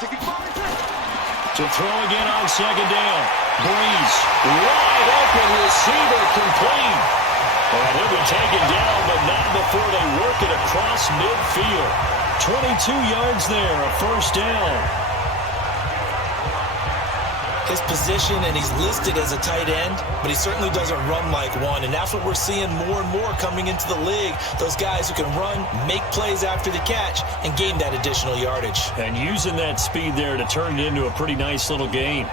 To throw again on second down. Breeze, wide open receiver, complete. And he'll be taken down, but not before they work it across midfield. 22 yards there, a first down. His position, and he's listed as a tight end, but he certainly doesn't run like one, and that's what we're seeing more and more coming into the league. Those guys who can run, make plays after the catch, and gain that additional yardage. And using that speed there to turn it into a pretty nice little gain.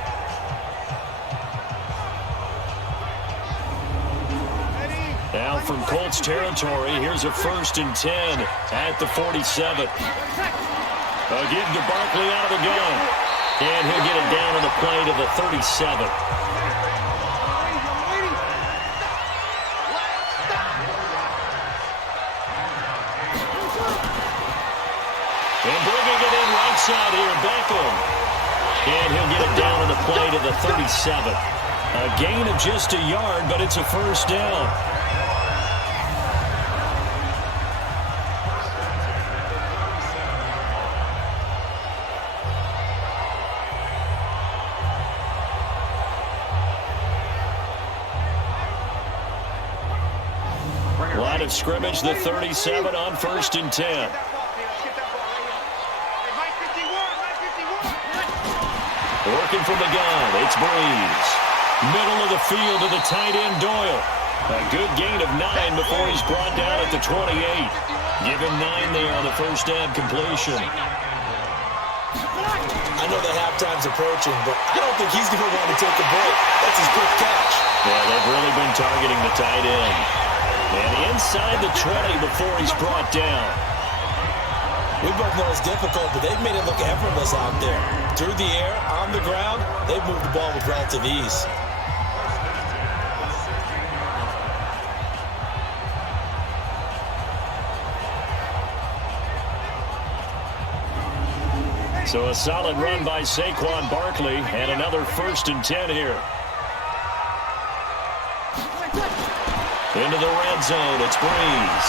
Now from Colts territory, here's a 1st and 10 at the 47. A give to Barkley out of the gun. And he'll get it down on the play to the 37. And bringing it in right side here, Beckham. And he'll get it down on the play to the 37. A gain of just a yard, but it's a first down. Line of scrimmage, the 37 on 1st and 10. Working from the gun, it's Breeze. Middle of the field to the tight end, Doyle. A good gain of 9 before he's brought down at the 28. Give him 9 there on the first down completion. I know the halftime's approaching, but I don't think he's going to want to take a break. That's his quick catch. Yeah, they've really been targeting the tight end. And inside the 20 before he's brought down. We both know it's difficult, but they've made it look effortless out there. Through the air, on the ground, they've moved the ball with relative ease. So a solid run by Saquon Barkley, and another 1st and 10 here. Into the red zone, it's Breeze.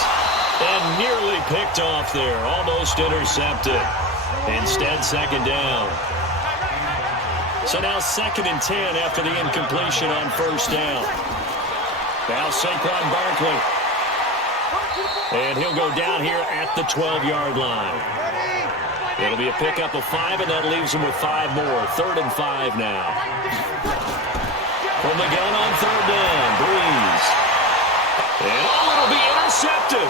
And nearly picked off there, almost intercepted. Instead, second down. So now 2nd and 10 after the incompletion on first down. Now Saquon Barkley. And he'll go down here at the 12-yard line. It'll be a pickup of 5, and that leaves him with 5 more. 3rd and 5 now. From the gun on 3rd down, Breeze. And it'll be intercepted.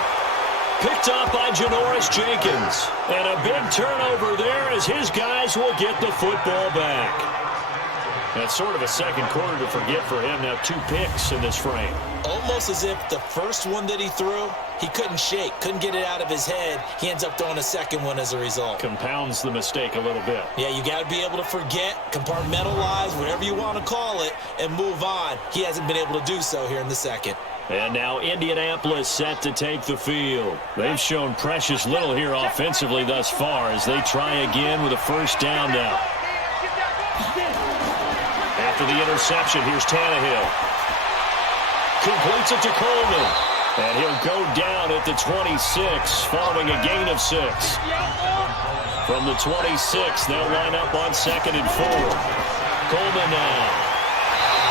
Picked off by Janoris Jenkins. And a big turnover there as his guys will get the football back. That's sort of a second quarter to forget for him. Now 2 picks in this frame. Almost as if the first one that he threw, he couldn't shake, couldn't get it out of his head. He ends up throwing a second one as a result. Compounds the mistake a little bit. Yeah, you got to be able to forget, compartmentalize, whatever you want to call it, and move on. He hasn't been able to do so here in the second. And now Indianapolis set to take the field. They've shown precious little here offensively thus far as they try again with a first down now. After the interception, here's Tannehill. Completes it to Coleman. And he'll go down at the 26 following a gain of 6. From the 26, they'll line up on 2nd and 4. Coleman now.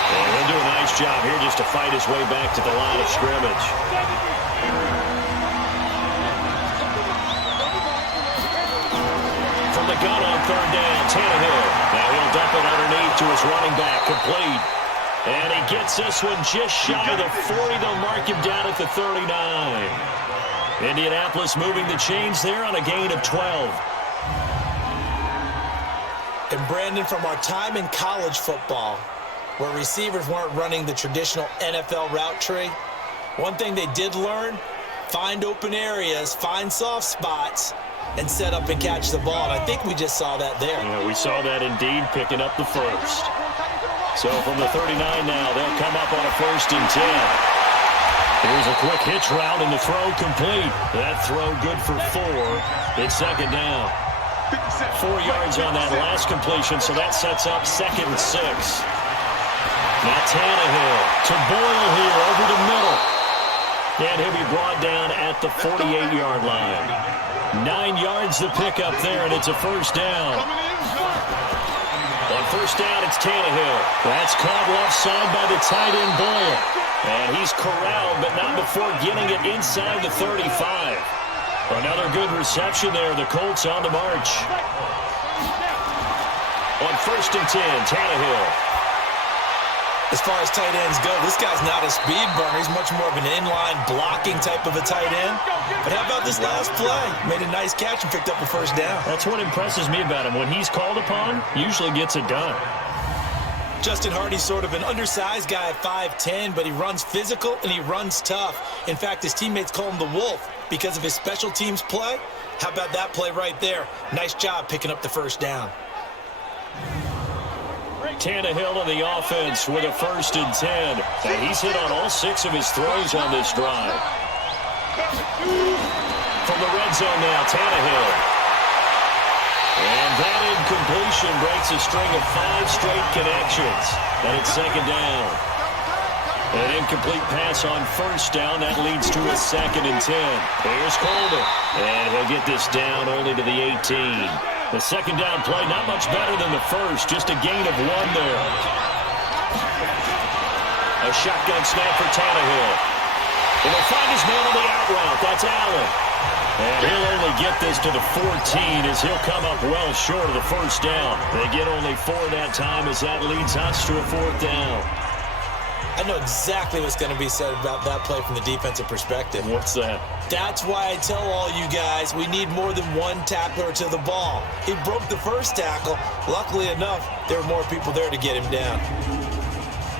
And he'll do a nice job here just to fight his way back to the line of scrimmage. From the gun on 3rd down, Tannehill. Now he'll dump it underneath to his running back, complete. And he gets this one just shy of the 40. They'll mark him down at the 39. Indianapolis moving the chains there on a gain of 12. And Brandon, from our time in college football, where receivers weren't running the traditional NFL route tree, one thing they did learn, find open areas, find soft spots, and set up and catch the ball. And I think we just saw that there. Yeah, we saw that indeed, picking up the first. So from the 39 now, they'll come up on a 1st and 10. Here's a quick hitch route, and the throw complete. That throw good for 4. It's 2nd down. 4 yards on that last completion, so that sets up 2nd and 6. Now Tannehill to Boyle here over the middle. And he'll be brought down at the 48-yard line. 9 yards to pick up there, and it's a first down. On first down, it's Tannehill. That's caught left side by the tight end Boyle. And he's corralled, but not before getting it inside the 35. Another good reception there. The Colts on the march. On first and 10, Tannehill. As far as tight ends go, this guy's not a speed burner. He's much more of an inline blocking type of a tight end. But how about this last play? Made a nice catch and picked up a first down. That's what impresses me about him. When he's called upon, usually gets it done. Justin Hardy's sort of an undersized guy at 5'10", but he runs physical and he runs tough. In fact, his teammates call him the Wolf because of his special teams play. How about that play right there? Nice job picking up the first down. Tannehill on the offense with a first and 10. And he's hit on all 6 of his throws on this drive. From the red zone now, Tannehill. And that incompletion breaks a string of 5 straight connections. And it's second down. An incomplete pass on first down. That leads to a second and 10. Here's Coleman. And he'll get this down only to the 18. The second down play, not much better than the first. Just a gain of 1 there. A shotgun snap for Tannehill. And he'll find his man on the out route. That's Allen. And he'll only get this to the 14 as he'll come up well short of the first down. They get only 4 that time as that leads us to a 4th down. I know exactly what's going to be said about that play from the defensive perspective. What's that? That's why I tell all you guys we need more than one tackler to the ball. He broke the first tackle. Luckily enough, there were more people there to get him down.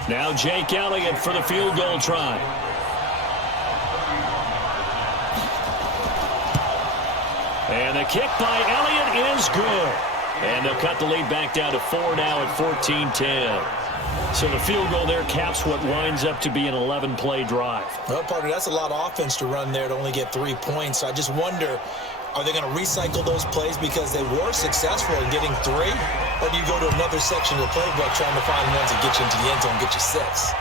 Now Jake Elliott for the field goal try. And the kick by Elliott is good. And they'll cut the lead back down to 4 now at 14-10. So the field goal there caps what winds up to be an 11-play drive. Well, partner, that's a lot of offense to run there to only get 3 points. I just wonder, are they going to recycle those plays because they were successful in getting 3? Or do you go to another section of the playbook trying to find ones that get you into the end zone and get you 6?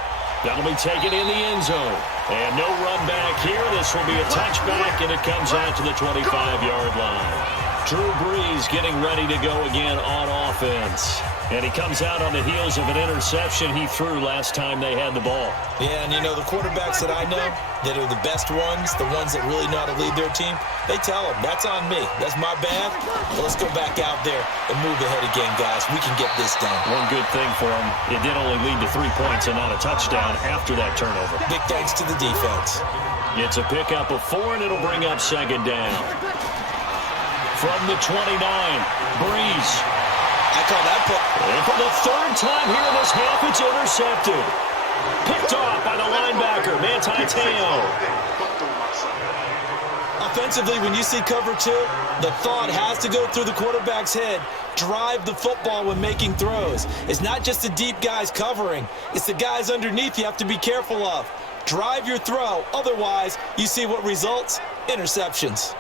That'll be taken in the end zone. And no run back here. This will be a touchback, and it comes out to the 25-yard line. Drew Brees getting ready to go again on offense. And he comes out on the heels of an interception he threw last time they had the ball. Yeah, and you know, the quarterbacks that I know that are the best ones, the ones that really know how to lead their team, they tell them, that's on me. That's my bad. Well, let's go back out there and move ahead again, guys. We can get this done. One good thing for him, it did only lead to 3 points and not a touchdown after that turnover. Big thanks to the defense. It's a pickup of 4, and it'll bring up second down. From the 29, Brees. I call that play. And for the 3rd time here in this half, it's intercepted. Picked off by the linebacker, Manti Te'o. Offensively, when you see cover 2, the thought has to go through the quarterback's head. Drive the football when making throws. It's not just the deep guys covering. It's the guys underneath you have to be careful of. Drive your throw. Otherwise, you see what results? Interceptions.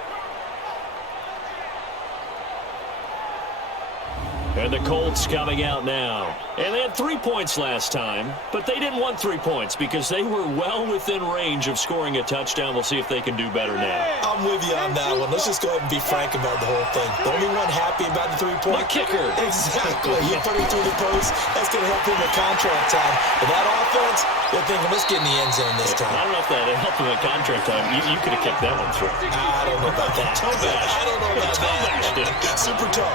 And the Colts coming out now. And they had 3 points last time, but they didn't want 3 points because they were well within range of scoring a touchdown. We'll see if they can do better now. I'm with you on that one. Let's just go ahead and be frank about the whole thing. The only one happy about the 3-point. My kicker. Exactly. You put him through the post. That's going to help him with contract time. But that offense, they're thinking, let's get in the end zone this time. I don't know if that helped him at contract time. You could have kicked that one through. I don't know about that. Toe bash. I don't know about that. Super toe.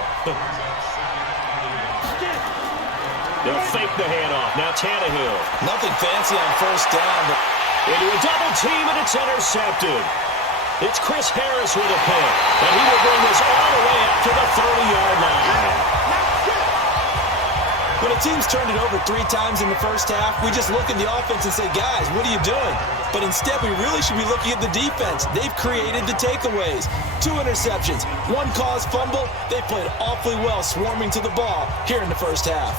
They'll fake the handoff. Now Tannehill. Nothing fancy on first down, but into a double team, and it's intercepted. It's Chris Harris with a pick, and he will bring this all the way up to the 30-yard line. When a team's turned it over 3 times in the first half, we just look at the offense and say, guys, what are you doing? But instead, we really should be looking at the defense. They've created the takeaways. 2 interceptions, 1 caused fumble. They played awfully well swarming to the ball here in the first half.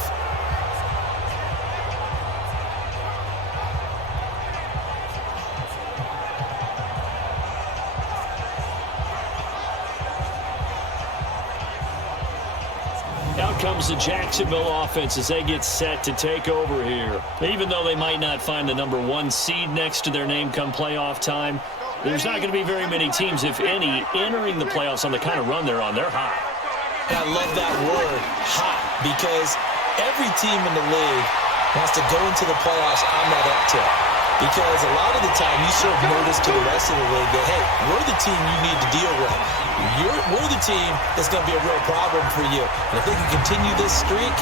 Out comes the Jacksonville offense as they get set to take over here. Even though they might not find the number 1 seed next to their name come playoff time, There's not going to be very many teams, if any, entering the playoffs on the kind of run they're on. They're hot. And I love that word, hot, because every team in the league wants to go into the playoffs on that uptick. Because a lot of the time you serve notice to the rest of the league that, hey, we're the team you need to deal with. We're the team that's going to be a real problem for you. And if they can continue this streak,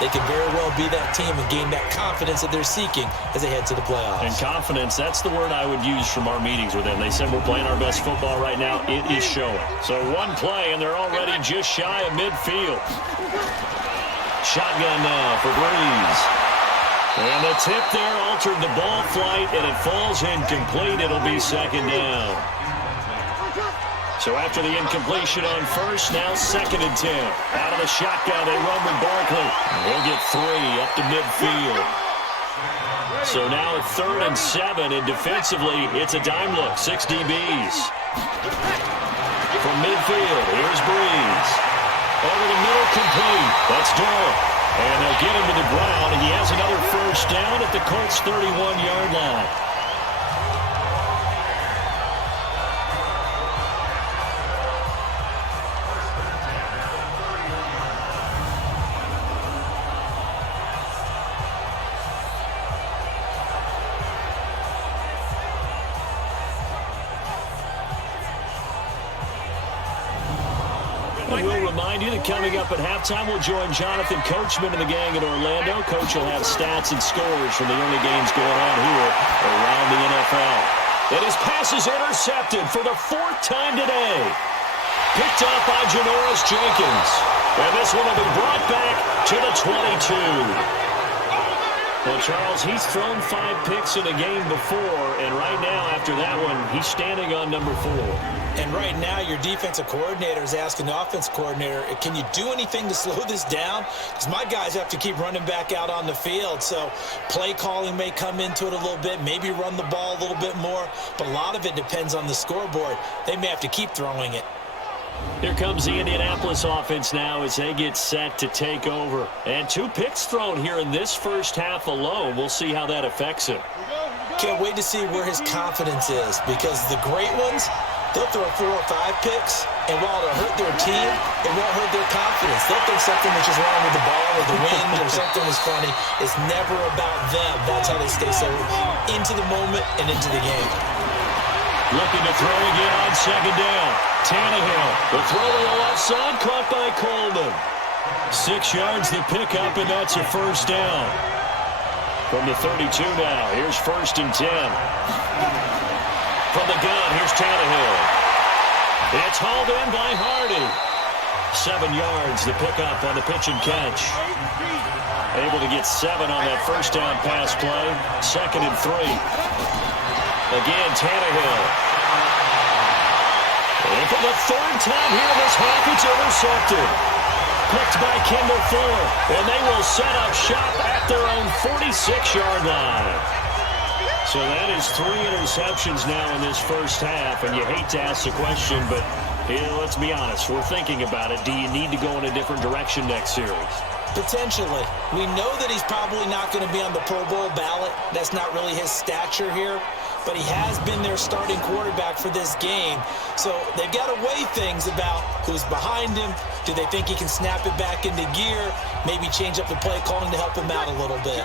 they can very well be that team and gain that confidence that they're seeking as they head to the playoffs. And confidence, that's the word I would use from our meetings with them. They said we're playing our best football right now. It is showing. So one play, and they're already just shy of midfield. Shotgun now for Breeze. And the tip there altered the ball flight, and it falls incomplete. It'll be second down. So after the incompletion on first, now 2nd and 10. Out of the shotgun, they run with Barkley. He'll get 3 up to midfield. So now at 3rd and 7, and defensively, it's a dime look, 6 DBs. From midfield, here's Breeze. Over the middle, complete. That's Durham. And they'll get him to the ground, and he has another first down at the Colts' 31-yard line. We'll remind you that coming up at halftime, we'll join Jonathan Coachman and the gang in Orlando. Coach will have stats and scores from the early games going on here around the NFL. And his pass is intercepted for the 4th time today. Picked up by Janoris Jenkins. And this one will be brought back to the 22. Well, Charles, he's thrown 5 picks in a game before, and right now, after that one, he's standing on number 4. And right now, your defensive coordinator is asking the offense coordinator, can you do anything to slow this down? Because my guys have to keep running back out on the field. So play calling may come into it a little bit, maybe run the ball a little bit more. But a lot of it depends on the scoreboard. They may have to keep throwing it. Here comes the Indianapolis offense now as they get set to take over. And 2 picks thrown here in this first half alone. We'll see how that affects him. Can't wait to see where his confidence is, because the great ones, they'll throw 4 or 5 picks, and while it'll hurt their team, it won't hurt their confidence. They'll think something was just wrong with the ball or the wind or something was funny. It's never about them. That's how they stay so into the moment and into the game. Looking to throw again on 2nd down. Tannehill, the throw to the left side, caught by Coleman. 6 yards the pickup, and that's a first down. From the 32 now, here's 1st and 10. From the gun, here's Tannehill. It's hauled in by Hardy. 7 yards the pickup on the pitch and catch. Able to get 7 on that first down pass play. 2nd and 3. Again, Tannehill. And for the 3rd time here this half, it's intercepted. Picked by Kendall Fuller. And they will set up shop at their own 46-yard line. So that is 3 interceptions now in this first half. And you hate to ask the question, but let's be honest. We're thinking about it. Do you need to go in a different direction next series? Potentially. We know that he's probably not going to be on the Pro Bowl ballot. That's not really his stature here. But he has been their starting quarterback for this game. So they've got to weigh things about who's behind him. Do they think he can snap it back into gear? Maybe change up the play calling to help him out a little bit.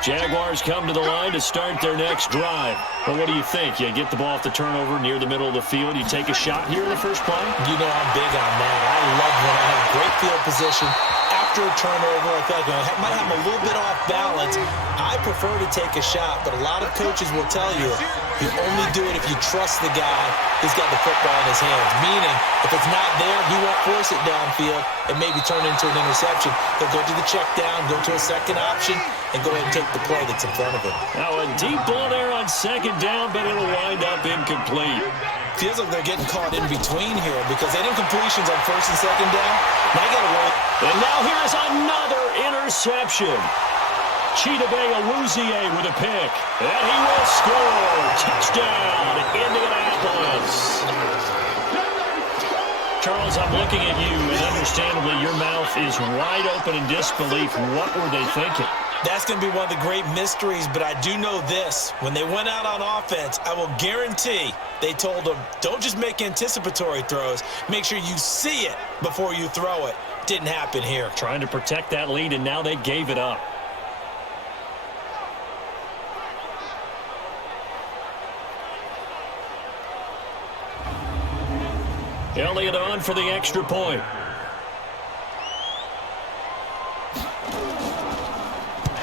Jaguars come to the line to start their next drive. Well, what do you think? You get the ball off the turnover near the middle of the field. You take a shot here in the first play? You know I'm big on that. I love when I have great field position. After a turnover, I feel like I might have a little bit off balance. I prefer to take a shot, but a lot of coaches will tell you only do it if you trust the guy who's got the football in his hands. Meaning, if it's not there, he won't force it downfield and maybe turn into an interception. He'll go to the check down, go to a second option, and go ahead and take the play that's in front of him. Now a deep ball there on 2nd down, but it'll wind up incomplete. Feels like they're getting caught in between here because they didn't completions on 1st and 2nd down. Now you got to wait. And now here's another interception. Chidobe Awuzie with a pick. And he will score. Touchdown, Indianapolis. Charles, I'm looking at you, and understandably your mouth is wide open in disbelief. What were they thinking? That's going to be one of the great mysteries, but I do know this. When they went out on offense, I will guarantee they told them, don't just make anticipatory throws. Make sure you see it before you throw it. Didn't happen here. Trying to protect that lead, and now they gave it up. Elliott on for the extra point.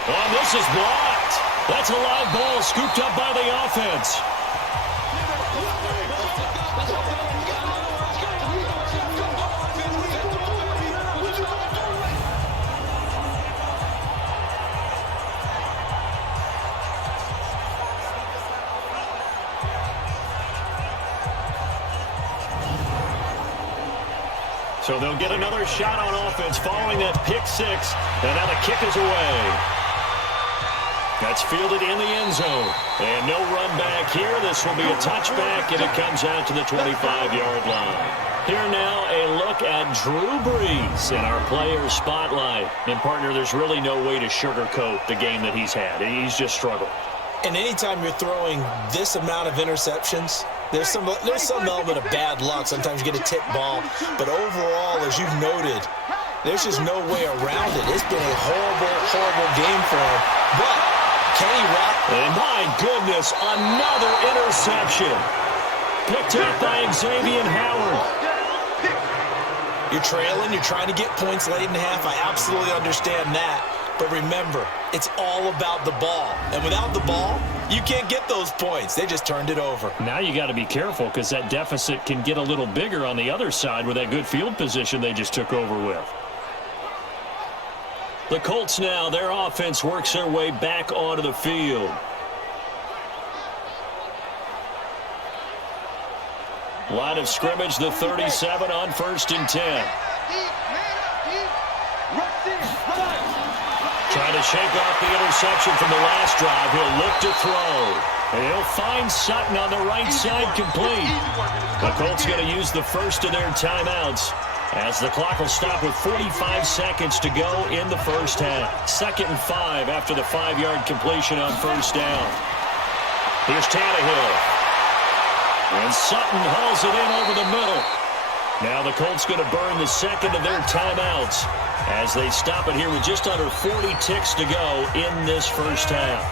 Oh, this is blocked. That's a live ball scooped up by the offense. So they'll get another shot on offense following that pick six. And now the kick is away. That's fielded in the end zone. And no run back here. This will be a touchback, and it comes out to the 25-yard line. Here now, a look at Drew Brees in our player spotlight. And, partner, there's really no way to sugarcoat the game that he's had. He's just struggled. And anytime you're throwing this amount of interceptions, there's some element of bad luck. Sometimes you get a tip ball. But overall, as you've noted, there's just no way around it. It's been a horrible, horrible game for him. But can he rock? And my goodness, another interception. Picked up by Xavier Howard. You're trailing. You're trying to get points late in the half. I absolutely understand that. But remember, it's all about the ball. And without the ball, you can't get those points. They just turned it over. Now you got to be careful because that deficit can get a little bigger on the other side with that good field position they just took over with. The Colts now, their offense works their way back onto the field. Line of scrimmage, the 37 on 1st and 10. Trying to shake off the interception from the last drive. He'll look to throw. And he'll find Sutton on the right side complete. The Colts going to use the first of their timeouts as the clock will stop with 45 seconds to go in the first half. 2nd and 5 after the 5-yard completion on 1st down. Here's Tannehill. And Sutton hauls it in over the middle. Now the Colts going to burn the second of their timeouts as they stop it here with just under 40 ticks to go in this first half.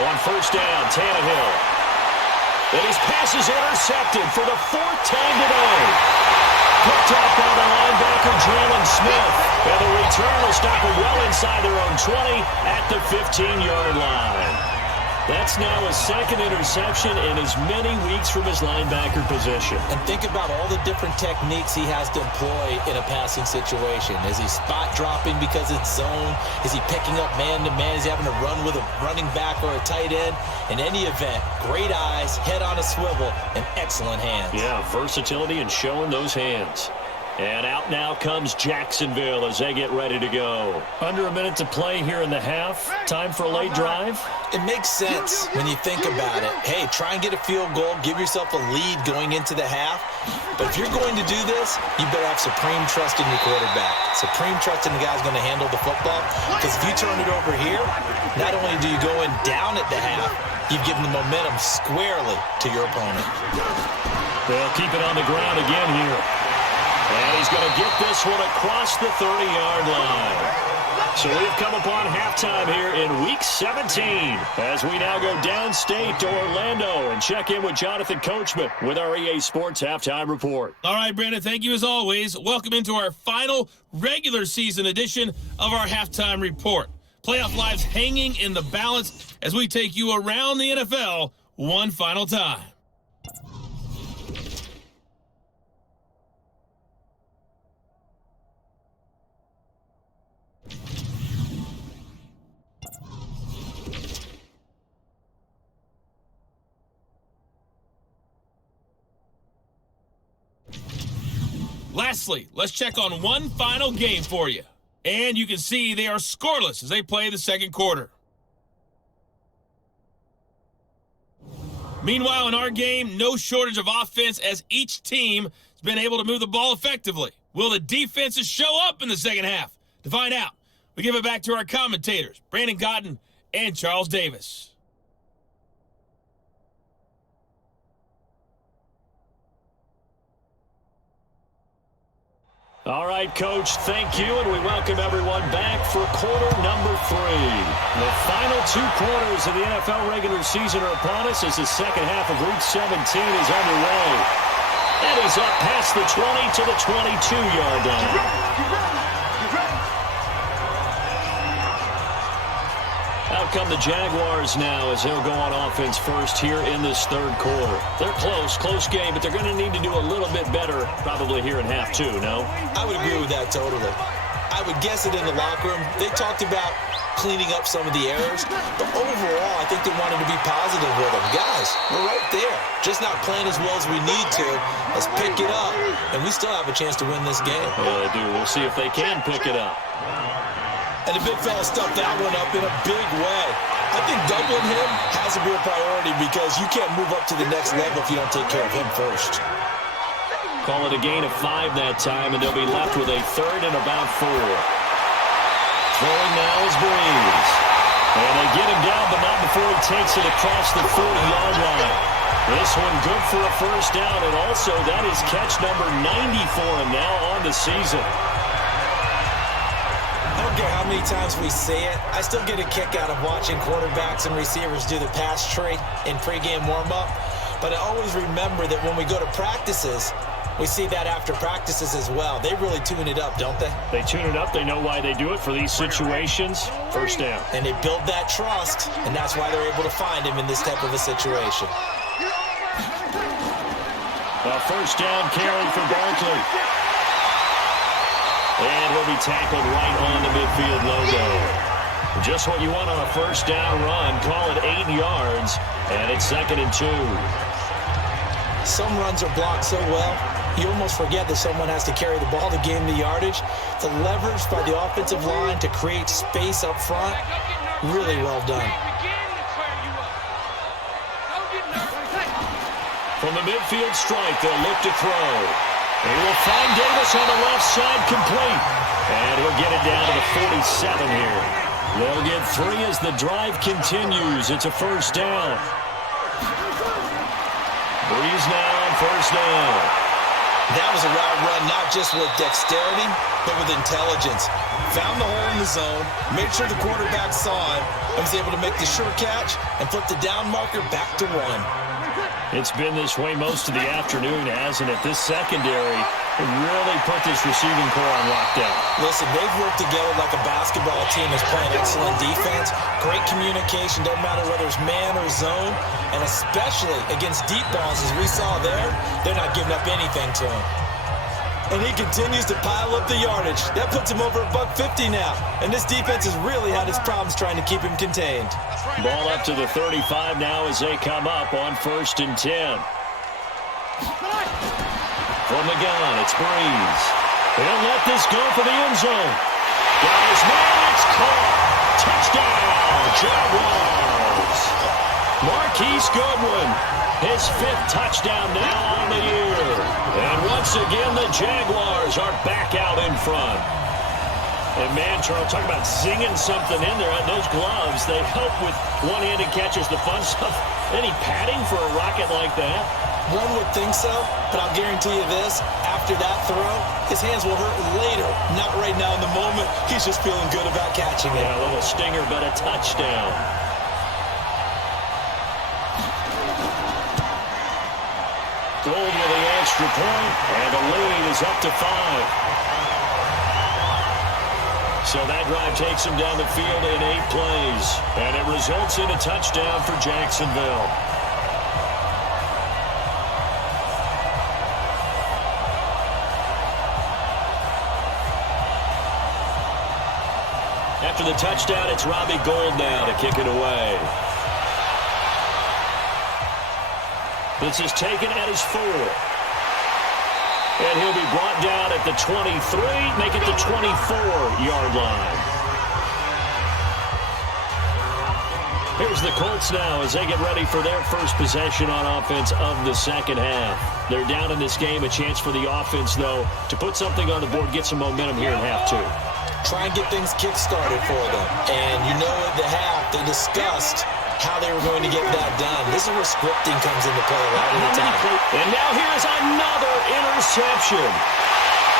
On 1st down, Tannehill. And his pass is intercepted for the 4th time today. Picked up by the linebacker, Jalen Smith. And the return will stop it well inside their own 20 at the 15-yard line. That's now his 2nd interception in as many weeks from his linebacker position. And think about all the different techniques he has to employ in a passing situation. Is he spot dropping because it's zone? Is he picking up man-to-man? Is he having to run with a running back or a tight end? In any event, great eyes, head on a swivel, and excellent hands. Yeah, versatility and showing those hands. And out now comes Jacksonville as they get ready to go. Under a minute to play here in the half. Time for a late drive. It makes sense when you think about it. Hey, try and get a field goal. Give yourself a lead going into the half. But if you're going to do this, you better have supreme trust in your quarterback. Supreme trust in the guy who's going to handle the football. Because if you turn it over here, not only do you go in down at the half, you've given the momentum squarely to your opponent. They'll keep it on the ground again here. And he's going to get this one across the 30-yard line. So we've come upon halftime here in Week 17 as we now go downstate to Orlando and check in with Jonathan Coachman with our EA Sports Halftime Report. All right, Brandon, thank you as always. Welcome into our final regular season edition of our Halftime Report. Playoff lives hanging in the balance as we take you around the NFL one final time. Lastly, let's check on one final game for you. And you can see they are scoreless as they play the second quarter. Meanwhile, in our game, no shortage of offense as each team has been able to move the ball effectively. Will the defenses show up in the second half? To find out, we give it back to our commentators, Brandon Cotton and Charles Davis. All right, Coach, thank you, and we welcome everyone back for quarter number 3. The final 2 quarters of the NFL regular season are upon us as the second half of Week 17 is underway. And he's up past the 20 to the 22-yard line. Out come the Jaguars now as they'll go on offense first here in this third quarter. They're close game, but they're going to need to do a little bit better probably here in half 2, no? I would agree with that totally. I would guess it in the locker room. They talked about cleaning up some of the errors, but overall, I think they wanted to be positive with them. Guys, we're right there. Just not playing as well as we need to. Let's pick it up, and we still have a chance to win this game. Yeah, they do. We'll see if they can pick it up. And the big fella stuffed that one up in a big way. I think doubling him has to be a priority because you can't move up to the next level if you don't take care of him first. Call it a gain of 5 that time, and they'll be left with a third and about 4. Throwing now is Breeze. And they get him down, but not before he takes it across the 40-yard line. This one good for a first down, and also that is catch number 90 for him now on the season. I don't care how many times we say it, I still get a kick out of watching quarterbacks and receivers do the pass tree in pregame warm-up. But I always remember that when we go to practices, we see that after practices as well. They really tune it up, don't they? They tune it up. They know why they do it for these situations. First down. And they build that trust, and that's why they're able to find him in this type of a situation. A first down carry for Barkley. And he'll be tackled right on the midfield logo. Just what you want on a first down run. Call it 8 yards, and it's 2nd and 2. Some runs are blocked so well, you almost forget that someone has to carry the ball to gain the yardage. The leverage by the offensive line to create space up front, really well done. From the midfield strike, they'll look to throw. They will find Davis on the left side complete. And he'll get it down to the 47 here. They'll get 3 as the drive continues. It's a first down. Breeze now on first down. That was a route run not just with dexterity, but with intelligence. Found the hole in the zone, made sure the quarterback saw it, and was able to make the sure catch and flip the down marker back to 1. It's been this way most of the afternoon, hasn't it? This secondary really put this receiving core on lockdown. Listen, they've worked together like a basketball team that's playing excellent defense. Great communication, doesn't matter whether it's man or zone. And especially against deep balls, as we saw there, they're not giving up anything to him. And he continues to pile up the yardage. That puts him over $150 now. And this defense has really had its problems trying to keep him contained. Ball up to the 35 now as they come up on 1st and 10. From the gun, it's Breeze. He'll let this go for the end zone. Got his man, it's caught. Touchdown, Jaguars. Marquise Goodwin, his 5th touchdown now on the year. And once again, the Jaguars are back out in front. And man, Charles, talk about zinging something in there. Those gloves, they help with one-handed catches, the fun stuff. Any padding for a rocket like that? One would think so, but I'll guarantee you this. After that throw, his hands will hurt later. Not right now in the moment. He's just feeling good about catching it. Yeah, a little stinger, but a touchdown. Gold with the extra point, and the lead is up to 5. So that drive takes him down the field in 8 plays, and it results in a touchdown for Jacksonville. After the touchdown, it's Robbie Gould now to kick it away. This is taken at his 4. And he'll be brought down at the 23, make it the 24-yard line. Here's the Colts now as they get ready for their first possession on offense of the second half. They're down in this game. A chance for the offense, though, to put something on the board, get some momentum here in half two. Try and get things kick-started for them. And you know at the half, they discussed how they were going to get that done. This is where scripting comes into play a lot of the time. And now here's another interception.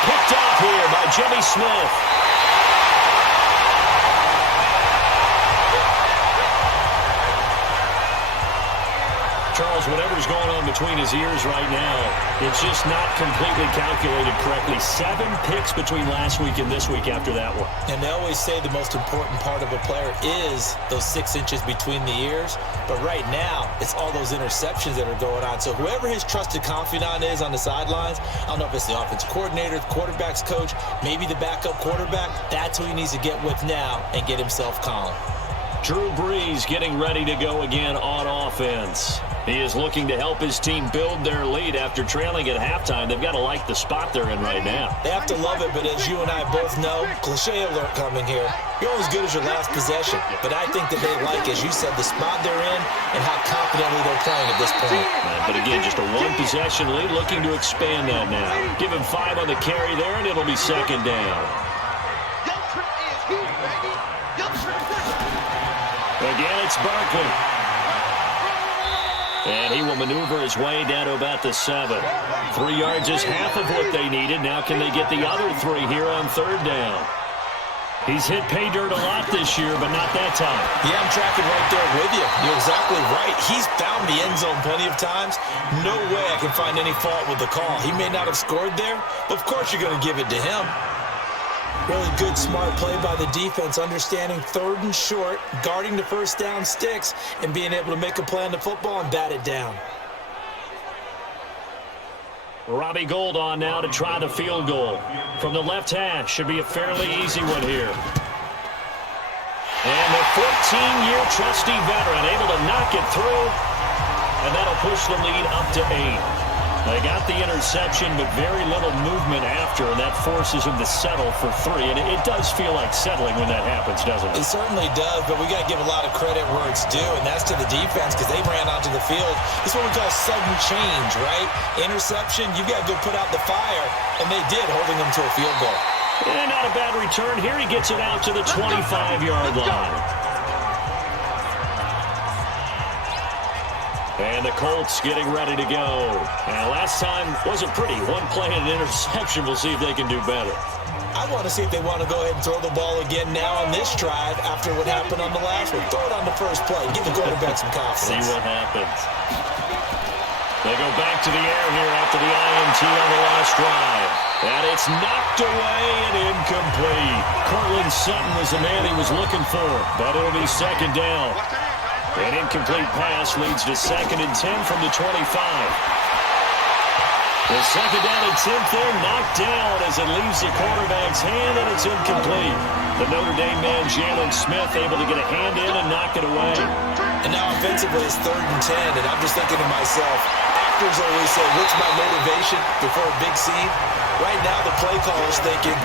Picked off here by Jimmy Smith. Charles, whatever's going on between his ears right now, it's just not completely calculated correctly. 7 picks between last week and this week after that one. And they always say the most important part of a player is those 6 inches between the ears. But right now, it's all those interceptions that are going on. So whoever his trusted confidant is on the sidelines, I don't know if it's the offensive coordinator, the quarterback's coach, maybe the backup quarterback, that's who he needs to get with now and get himself calm. Drew Brees getting ready to go again on offense. He is looking to help his team build their lead after trailing at halftime. They've got to like the spot they're in right now. They have to love it, but as you and I both know, cliche alert coming here, you're only as good as your last possession. But I think that they like, as you said, the spot they're in and how confidently they're playing at this point. But again, just a 1-possession lead, looking to expand that now. Give him 5 on the carry there, and it'll be second down. Again, it's Barkley. And he will maneuver his way down to about the 7. 3 yards is half of what they needed. Now can they get the other 3 here on third down? He's hit pay dirt a lot this year, but not that time. Yeah, I'm tracking right there with you. You're exactly right. He's found the end zone plenty of times. No way I can find any fault with the call. He may not have scored there, but of course you're going to give it to him. Really good, smart play by the defense, understanding third and short, guarding the first down sticks, and being able to make a play on the football and bat it down. Robbie Gould on now to try the field goal. From the left hash, should be a fairly easy one here. And the 14-year trusty veteran able to knock it through, and that'll push the lead up to 8. They got the interception, but very little movement after, and that forces him to settle for 3. And it does feel like settling when that happens, doesn't it? It certainly does, but we got to give a lot of credit where it's due, and that's to the defense because they ran onto the field. This is what we call sudden change, right? Interception, you got to go put out the fire, and they did, holding them to a field goal. And not a bad return here. He gets it out to the 25-yard line. And the Colts getting ready to go. And last time wasn't pretty. 1 play and an interception. We'll see if they can do better. I want to see if they want to go ahead and throw the ball again now on this drive after what happened on the last one. Throw it on the first play. Give the quarterback some confidence. See what happens. They go back to the air here after the INT on the last drive. And it's knocked away and incomplete. Cortland Sutton was the man he was looking for, but it'll be second down. An incomplete pass leads to 2nd and 10 from the 25. The second down attempt there knocked down as it leaves the quarterback's hand, and it's incomplete. The Notre Dame man, Jalen Smith, able to get a hand in and knock it away. And now offensively it's 3rd and 10, and I'm just thinking to myself, actors always say, what's my motivation before a big scene? Right now the play caller's thinking,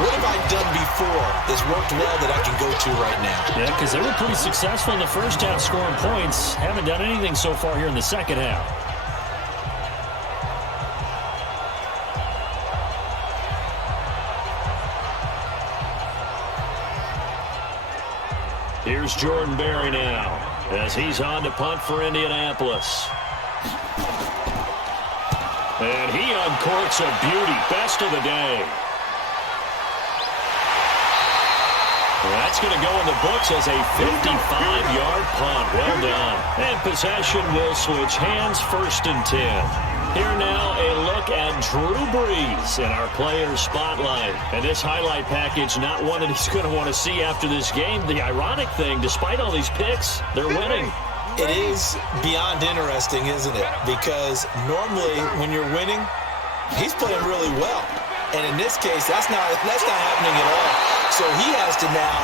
what have I done before that's worked well that I can go to right now? Yeah, because they were pretty successful in the first half scoring points. Haven't done anything so far here in the second half. Here's Jordan Berry now as he's on to punt for Indianapolis. And he uncorks a beauty. Best of the day. That's going to go in the books as a 55-yard punt. Well done. And possession will switch hands, 1st and 10. Here now a look at Drew Brees in our player spotlight. And this highlight package, not one that he's going to want to see after this game. The ironic thing, despite all these picks, they're winning. It is beyond interesting, isn't it? Because normally when you're winning, he's playing really well. And in this case, that's not happening at all. So he has to now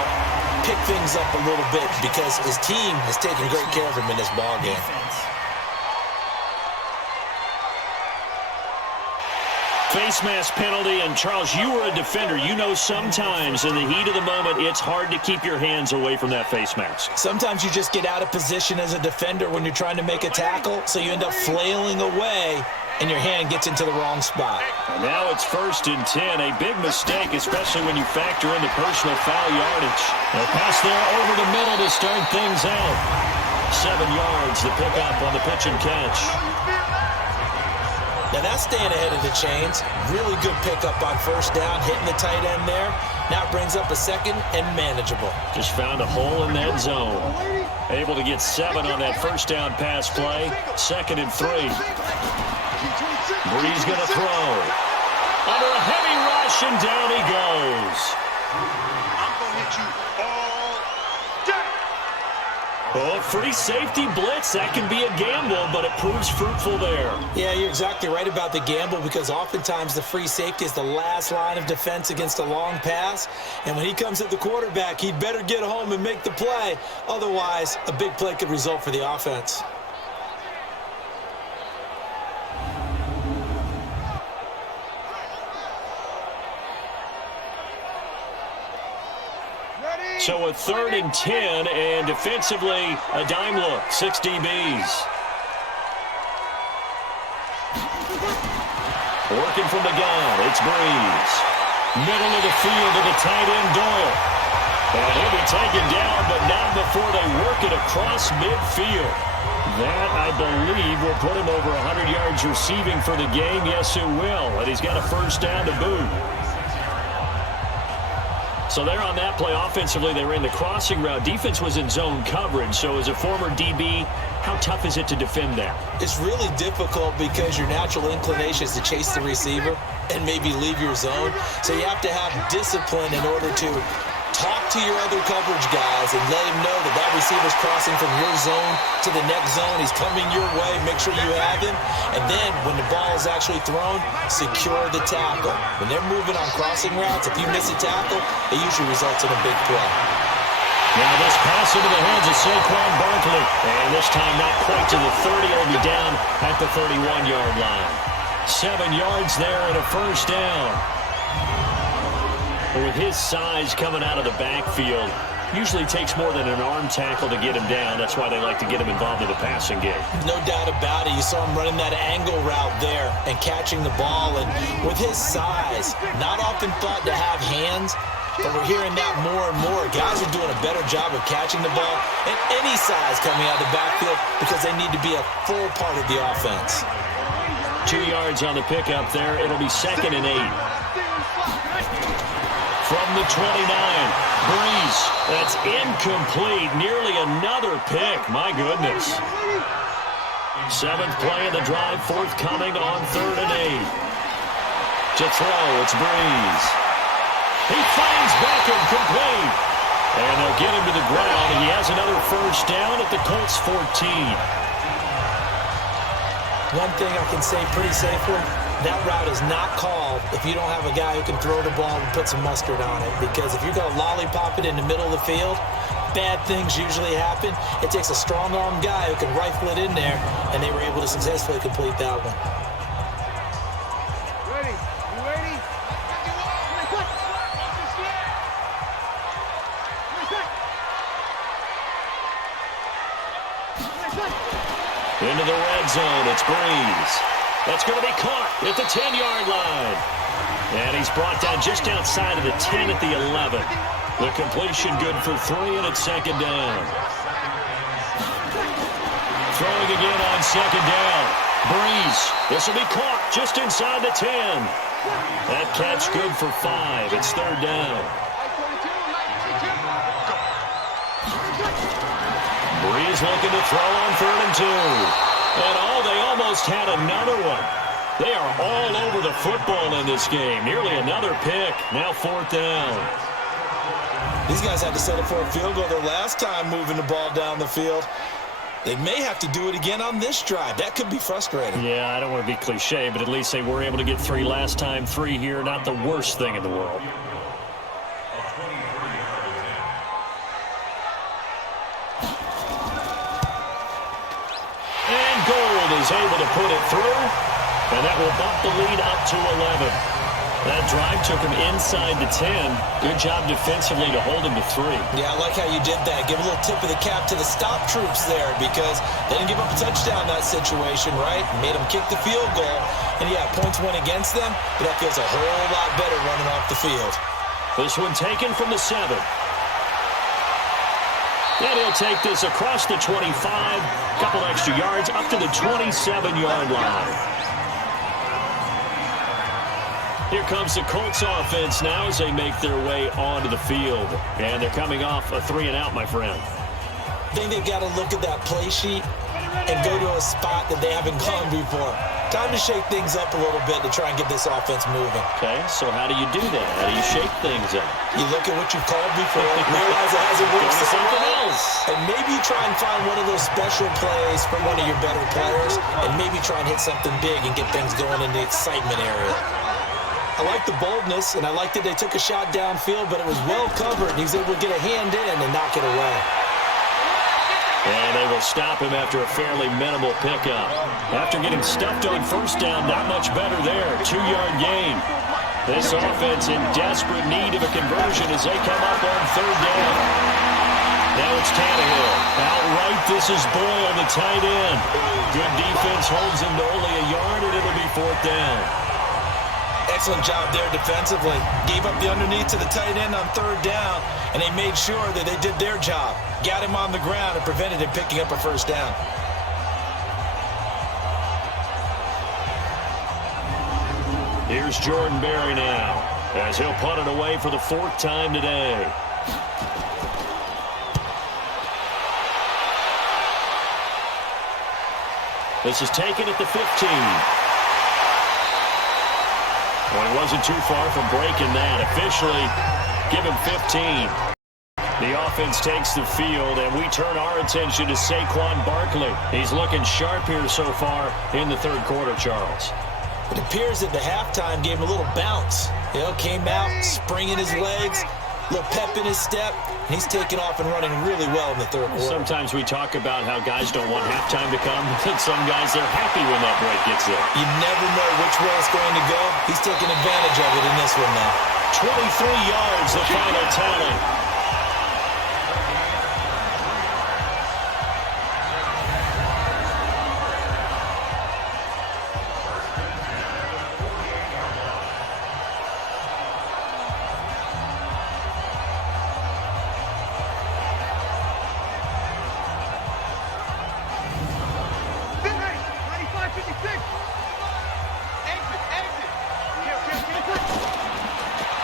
pick things up a little bit because his team has taken great care of him in this ballgame. Face mask penalty, and Charles, you were a defender. You know sometimes in the heat of the moment, it's hard to keep your hands away from that face mask. Sometimes you just get out of position as a defender when you're trying to make a tackle, so you end up flailing away, and your hand gets into the wrong spot. And now it's 1st and 10, a big mistake, especially when you factor in the personal foul yardage. A pass there over the middle to start things out. 7 yards, the pickup on the pitch and catch. Now that's staying ahead of the chains. Really good pickup on 1st down, hitting the tight end there. Now it brings up a 2nd and manageable. Just found a hole in that zone. Able to get 7 on that 1st down pass play. 2nd and 3. Brees going to throw. Under a heavy rush, and down he goes. I'm going to hit you all day. Oh, free safety blitz. That can be a gamble, but it proves fruitful there. Yeah, you're exactly right about the gamble, because oftentimes the free safety is the last line of defense against a long pass. And when he comes at the quarterback, he'd better get home and make the play. Otherwise, a big play could result for the offense. So a 3rd and 10, and defensively, a dime look, 6 DBs. Working from the gun, it's Brees. Middle of the field to the tight end, Doyle. And he'll be taken down, but not before they work it across midfield. That, I believe, will put him over 100 yards receiving for the game. Yes, it will. And he's got a 1st down to boot. So there on that play, offensively, they ran the crossing route. Defense was in zone coverage. So as a former DB, how tough is it to defend that? It's really difficult because your natural inclination is to chase the receiver and maybe leave your zone. So you have to have discipline in order to talk to your other coverage guys and let him know that that receiver's crossing from your zone to the next zone. He's coming your way. Make sure you have him. And then when the ball is actually thrown, secure the tackle. When they're moving on crossing routes, if you miss a tackle, it usually results in a big play. Now this pass into the hands of Saquon Barkley. And this time not quite to the 30. It'll be down at the 31-yard line. 7 yards there and a 1st down. With his size coming out of the backfield, usually takes more than an arm tackle to get him down. That's why they like to get him involved in the passing game. No doubt about it. You saw him running that angle route there and catching the ball. And with his size, not often thought to have hands, but we're hearing that more and more. Guys are doing a better job of catching the ball at any size coming out of the backfield because they need to be a full part of the offense. 2 yards on the pickup there. It'll be 2nd and 8. From the 29, Brees. That's incomplete. Nearly another pick. My goodness. 7th play of the drive, forthcoming on 3rd and 8. To throw, it's Brees. He finds Beckham complete. And they'll get him to the ground. He has another 1st down at the Colts 14. One thing I can say pretty safely, that route is not called if you don't have a guy who can throw the ball and put some mustard on it. Because if you're going to lollipop it in the middle of the field, bad things usually happen. It takes a strong-arm guy who can rifle it in there, and they were able to successfully complete that one. Ready? You ready? Into the red zone, it's Brees. That's going to be caught at the 10-yard line. And he's brought down just outside of the 10 at the 11. The completion good for 3, and it's 2nd down. Throwing again on 2nd down. Brees. This will be caught just inside the 10. That catch good for 5. It's 3rd down. Brees looking to throw on 3rd and 2. And they almost had another one. They are all over the football in this game. Nearly another pick. Now 4th down. These guys had to settle for a field goal their last time moving the ball down the field. They may have to do it again on this drive. That could be frustrating. Yeah, I don't want to be cliche, but at least they were able to get 3 last time. 3 here, not the worst thing in the world. And Gold is able to put it through. And that will bump the lead up to 11. That drive took him inside the 10. Good job defensively to hold him to 3. Yeah, I like how you did that. Give a little tip of the cap to the stop troops there because they didn't give up a touchdown in that situation, right? Made them kick the field goal. And, yeah, points went against them, but that feels a whole lot better running off the field. This one taken from the 7. And he'll take this across the 25. Couple extra yards up to the 27-yard line. Here comes the Colts offense now as they make their way onto the field. And they're coming off a 3-and-out, my friend. I think they've got to look at that play sheet and go to a spot that they haven't gone before. Time to shake things up a little bit to try and get this offense moving. Okay, so how do you do that? How do you shake things up? You look at what you've called before, realize it hasn't worked Go to something well, else. and maybe you try and find one of those special plays from one of your better players, and maybe try and hit something big and get things going in the excitement area. I like the boldness, and I like that they took a shot downfield, but it was well covered, and he was able to get a hand in and knock it away. And they will stop him after a fairly minimal pickup. After getting stuffed on first down, not much better there. 2-yard gain. This offense in desperate need of a conversion as they come up on third down. Now it's Tannehill. Outright, this is Boyle, the tight end. Good defense holds him to only a yard, and it'll be fourth down. Excellent job there defensively. Gave up the underneath to the tight end on third down, and they made sure that they did their job. Got him on the ground and prevented him picking up a first down. Here's Jordan Berry now as he'll punt it away for the 4th time today. This is taken at the 15. Well, he wasn't too far from breaking that. Officially, give him 15. The offense takes the field, and we turn our attention to Saquon Barkley. He's looking sharp here so far in the third quarter, Charles. It appears that the halftime gave him a little bounce. Came out, springing his legs, a little pep in his step, and he's taking off and running really well in the third quarter. Sometimes we talk about how guys don't want halftime to come, and some guys, they're happy when that break gets there. You never know which way it's going to go. He's taking advantage of it in this one now. 23 yards, the final tally.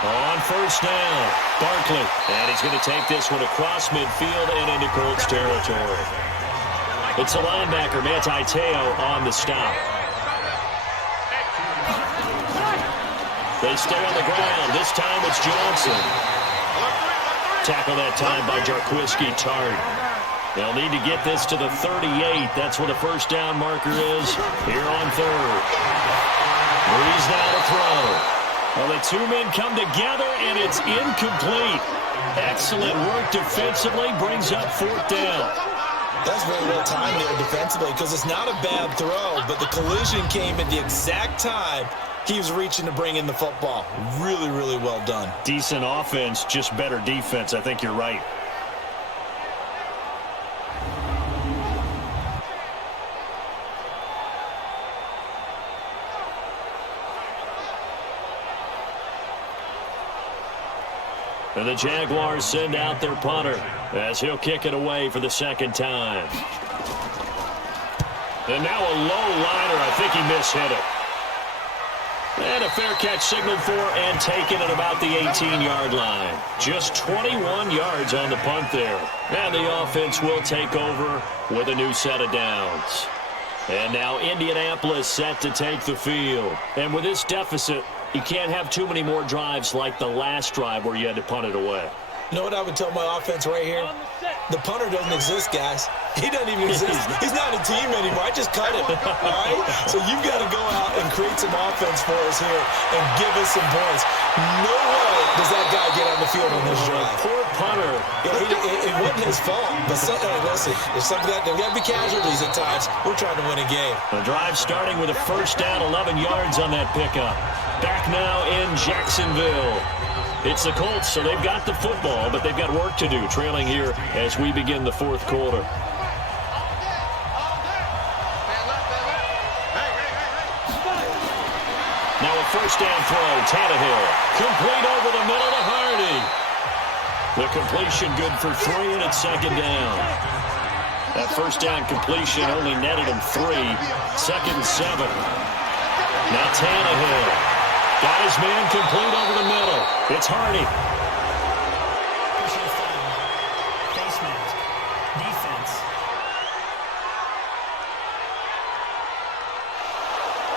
On first down, Barkley. And he's going to take this one across midfield and into Colts territory. It's the linebacker, Manti Te'o, on the stop. They stay on the ground. This time it's Johnson. Tackle that time by Jarquiski Tart. They'll need to get this to the 38. That's where the first down marker is here on third. Breeze now to throw. Well, the two men come together, and it's incomplete. Excellent work defensively, brings up fourth down. That's very well timed there defensively because it's not a bad throw, but the collision came at the exact time he was reaching to bring in the football. Really, really well done. Decent offense, just better defense. I think you're right. And the Jaguars send out their punter as he'll kick it away for the second time. And now a low liner. I think he mishit it. And a fair catch signaled for and taken at about the 18-yard line. Just 21 yards on the punt there. And the offense will take over with a new set of downs. And now Indianapolis set to take the field. And with this deficit, you can't have too many more drives like the last drive where you had to punt it away. You know what I would tell my offense right here? The punter doesn't exist, guys. He doesn't even exist. He's not a team anymore. I just cut him, all right? So you've got to go out and create some offense for us here and give us some points. No way does that guy get on the field on this drive. Poor punter. It wasn't his fault. But hey, listen, there's got to be casualties at times. We're trying to win a game. The drive starting with a first down, 11 yards on that pickup. Back now in Jacksonville. It's the Colts, so they've got the football, but they've got work to do, trailing here as we begin the fourth quarter. Now a first down throw, Tannehill. Complete over the middle to Hardy. The completion good for 3, and it's second down. That first down completion only netted him 3. Second and 7. Now Tannehill. Got his man complete over the middle. It's Hardy. Face mask. Defense.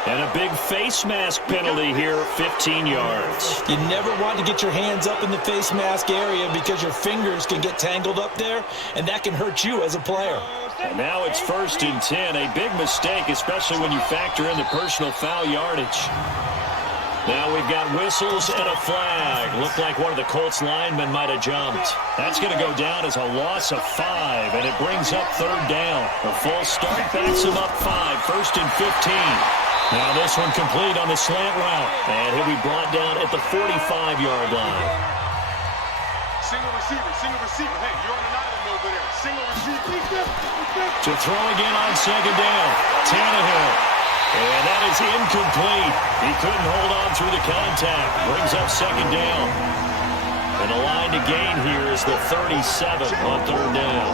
And a big face mask penalty here, 15 yards. You never want to get your hands up in the face mask area because your fingers can get tangled up there, and that can hurt you as a player. And now it's first and 10. A big mistake, especially when you factor in the personal foul yardage. Now we've got whistles and a flag. Looked like one of the Colts linemen might have jumped. That's going to go down as a loss of 5, and it brings up third down. A false start backs him up 5, first and 15. Now this one complete on the slant route, and he'll be brought down at the 45-yard line. Single receiver. Hey, you're on an island over there. Single receiver. To throw again on second down. Tannehill. And that is incomplete. He couldn't hold on through the contact. Brings up second down. And the line to gain here is the 37 on third down.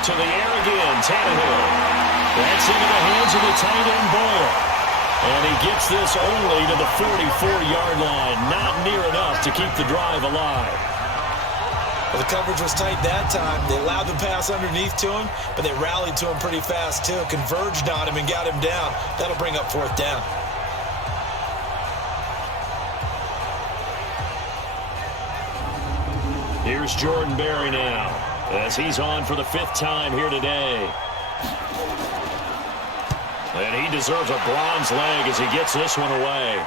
To the air again, Tannehill. That's into the hands of the tight end Boyle. And he gets this only to the 44-yard line. Not near enough to keep the drive alive. Well, the coverage was tight that time. They allowed the pass underneath to him, but they rallied to him pretty fast, too. Converged on him and got him down. That'll bring up fourth down. Here's Jordan Berry now, as he's on for the 5th time here today. And he deserves a bronze leg as he gets this one away.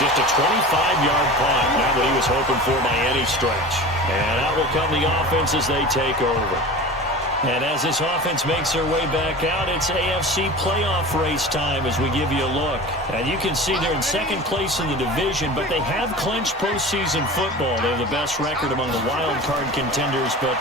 Just a 25-yard punt, not what he was hoping for by any stretch. And out will come the offense as they take over. And as this offense makes their way back out, it's AFC playoff race time as we give you a look. And you can see they're in second place in the division, but they have clinched postseason football. They have the best record among the wild card contenders, but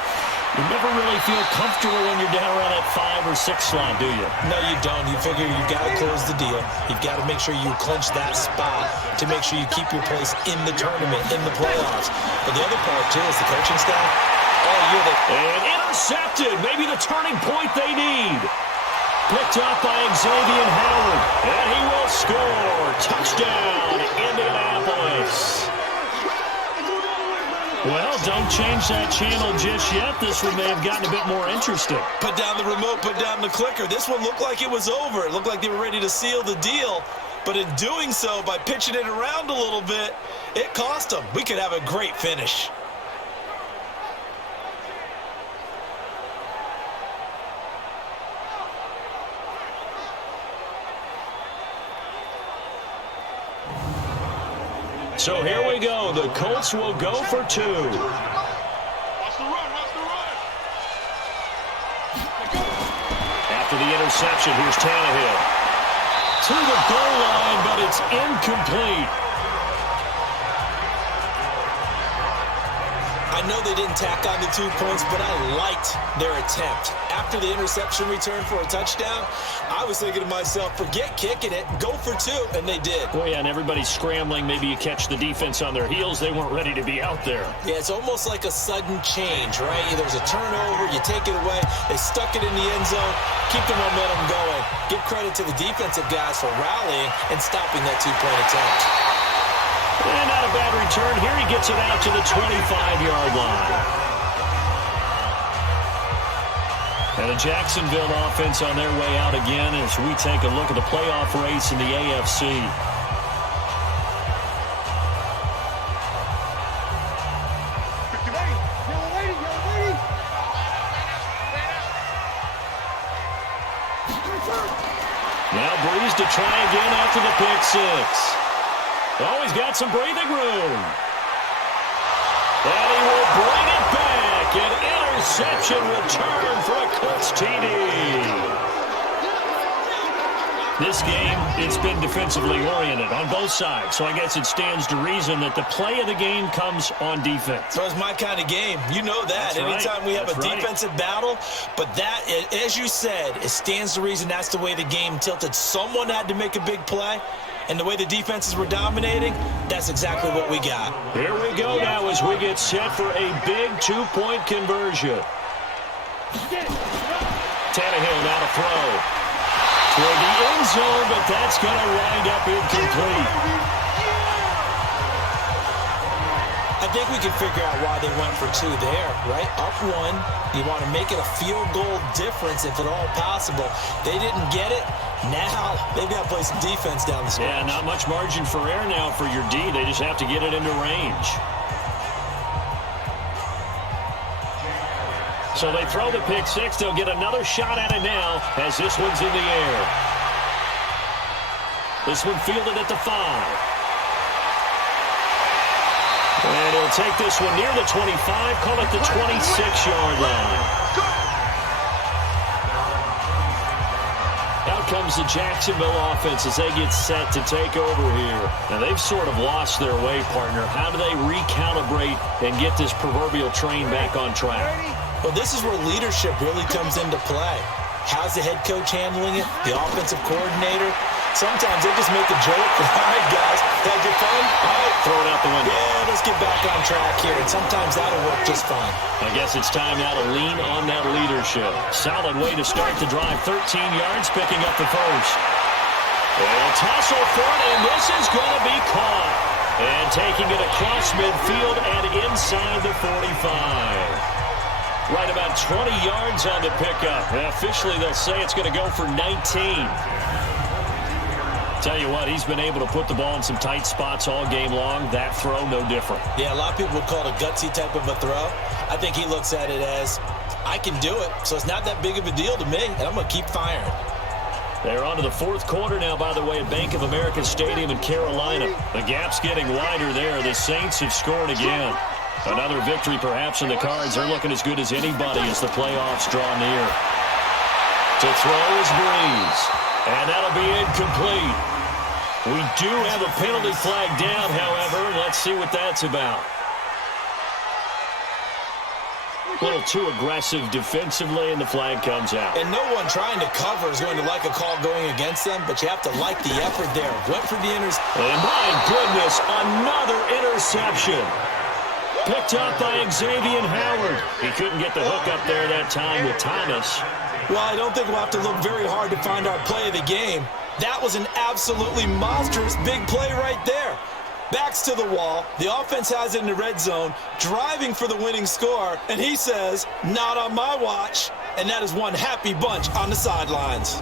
you never really feel comfortable when you're down around that 5 or 6 slot, do you? No, you don't. You figure you've got to close the deal. You've got to make sure you clinch that spot to make sure you keep your place in the tournament, in the playoffs. But the other part, too, is the coaching staff. And intercepted. Maybe the turning point they need. Picked up by Xavier Howard. And he will score. Touchdown, Indianapolis. Well, don't change that channel just yet. This one may have gotten a bit more interesting. Put down the remote, put down the clicker. This one looked like it was over. It looked like they were ready to seal the deal. But in doing so, by pitching it around a little bit, it cost them. We could have a great finish. So here we go. The Colts will go for 2. Watch the run. After the interception, here's Tannehill. To the goal line, but it's incomplete. I know they didn't tack on the 2 points, but I liked their attempt. After the interception return for a touchdown, I was thinking to myself, forget kicking it, go for 2, and they did. Well, yeah, and everybody's scrambling. Maybe you catch the defense on their heels. They weren't ready to be out there. Yeah, it's almost like a sudden change, right? There's a turnover, you take it away, they stuck it in the end zone, keep the momentum going. Give credit to the defensive guys for rallying and stopping that 2-point attempt. And not a bad return. Here he gets it out to the 25-yard line. And the Jacksonville offense on their way out again as we take a look at the playoff race in the AFC. Now Breeze to try again after the pick 6. Oh, he's got some breathing room. And he will bring it back. An interception return for a Colts TD. This game, it's been defensively oriented on both sides, so I guess it stands to reason that the play of the game comes on defense. So it's my kind of game. You know that. That's Anytime right. we have That's a right. defensive battle, but that, as you said, it stands to reason that's the way the game tilted. Someone had to make a big play, and the way the defenses were dominating, that's exactly what we got. Here we go now as we get set for a big two-point conversion. Tannehill now to throw. Toward the end zone, but that's going to wind up incomplete. I think we can figure out why they went for two there, right? Up one, you want to make it a field goal difference if at all possible. They didn't get it. Now they've got to play some defense down the stretch. Yeah, not much margin for error now for your D. They just have to get it into range. So they throw the pick six. They'll get another shot at it now as this one's in the air. This one fielded at the 5. And he'll take this one near the 25, call it the 26-yard line. Out comes the Jacksonville offense as they get set to take over here. Now, they've sort of lost their way, partner. How do they recalibrate and get this proverbial train back on track? Well, this is where leadership really comes into play. How's the head coach handling it? The offensive coordinator? Sometimes they just make a joke. All right, guys, had your fun? All right, Throw it out the window. yeah, let's get back on track here. And sometimes that'll work just fine. I guess it's time now to lean on that leadership. Solid way to start the drive. 13 yards, picking up the first. They'll tussle for it, and this is going to be caught. And taking it across midfield and inside the 45. Right about 20 yards on the pickup. Officially, they'll say it's going to go for 19. Tell you what, he's been able to put the ball in some tight spots all game long. That throw, no different. Yeah, a lot of people would call it a gutsy type of a throw. I think he looks at it as, I can do it, so it's not that big of a deal to me, and I'm going to keep firing. They're on to the fourth quarter now, by the way, at Bank of America Stadium in Carolina. The gap's getting wider there. The Saints have scored again. Another victory perhaps in the cards. They're looking as good as anybody as the playoffs draw near. To throw is Breeze. And that'll be incomplete. We do have a penalty flag down, however. Let's see what that's about. A little too aggressive defensively, and the flag comes out. And no one trying to cover is going to like a call going against them, but you have to like the effort there. Went for the And my goodness, another interception. Picked up by Xavier Howard. He couldn't get the hook up there that time with Thomas. Well, I don't think we'll have to look very hard to find our play of the game. That was an absolutely monstrous big play right there. Backs to the wall. The offense has it in the red zone, driving for the winning score, and he says, not on my watch. And that is one happy bunch on the sidelines.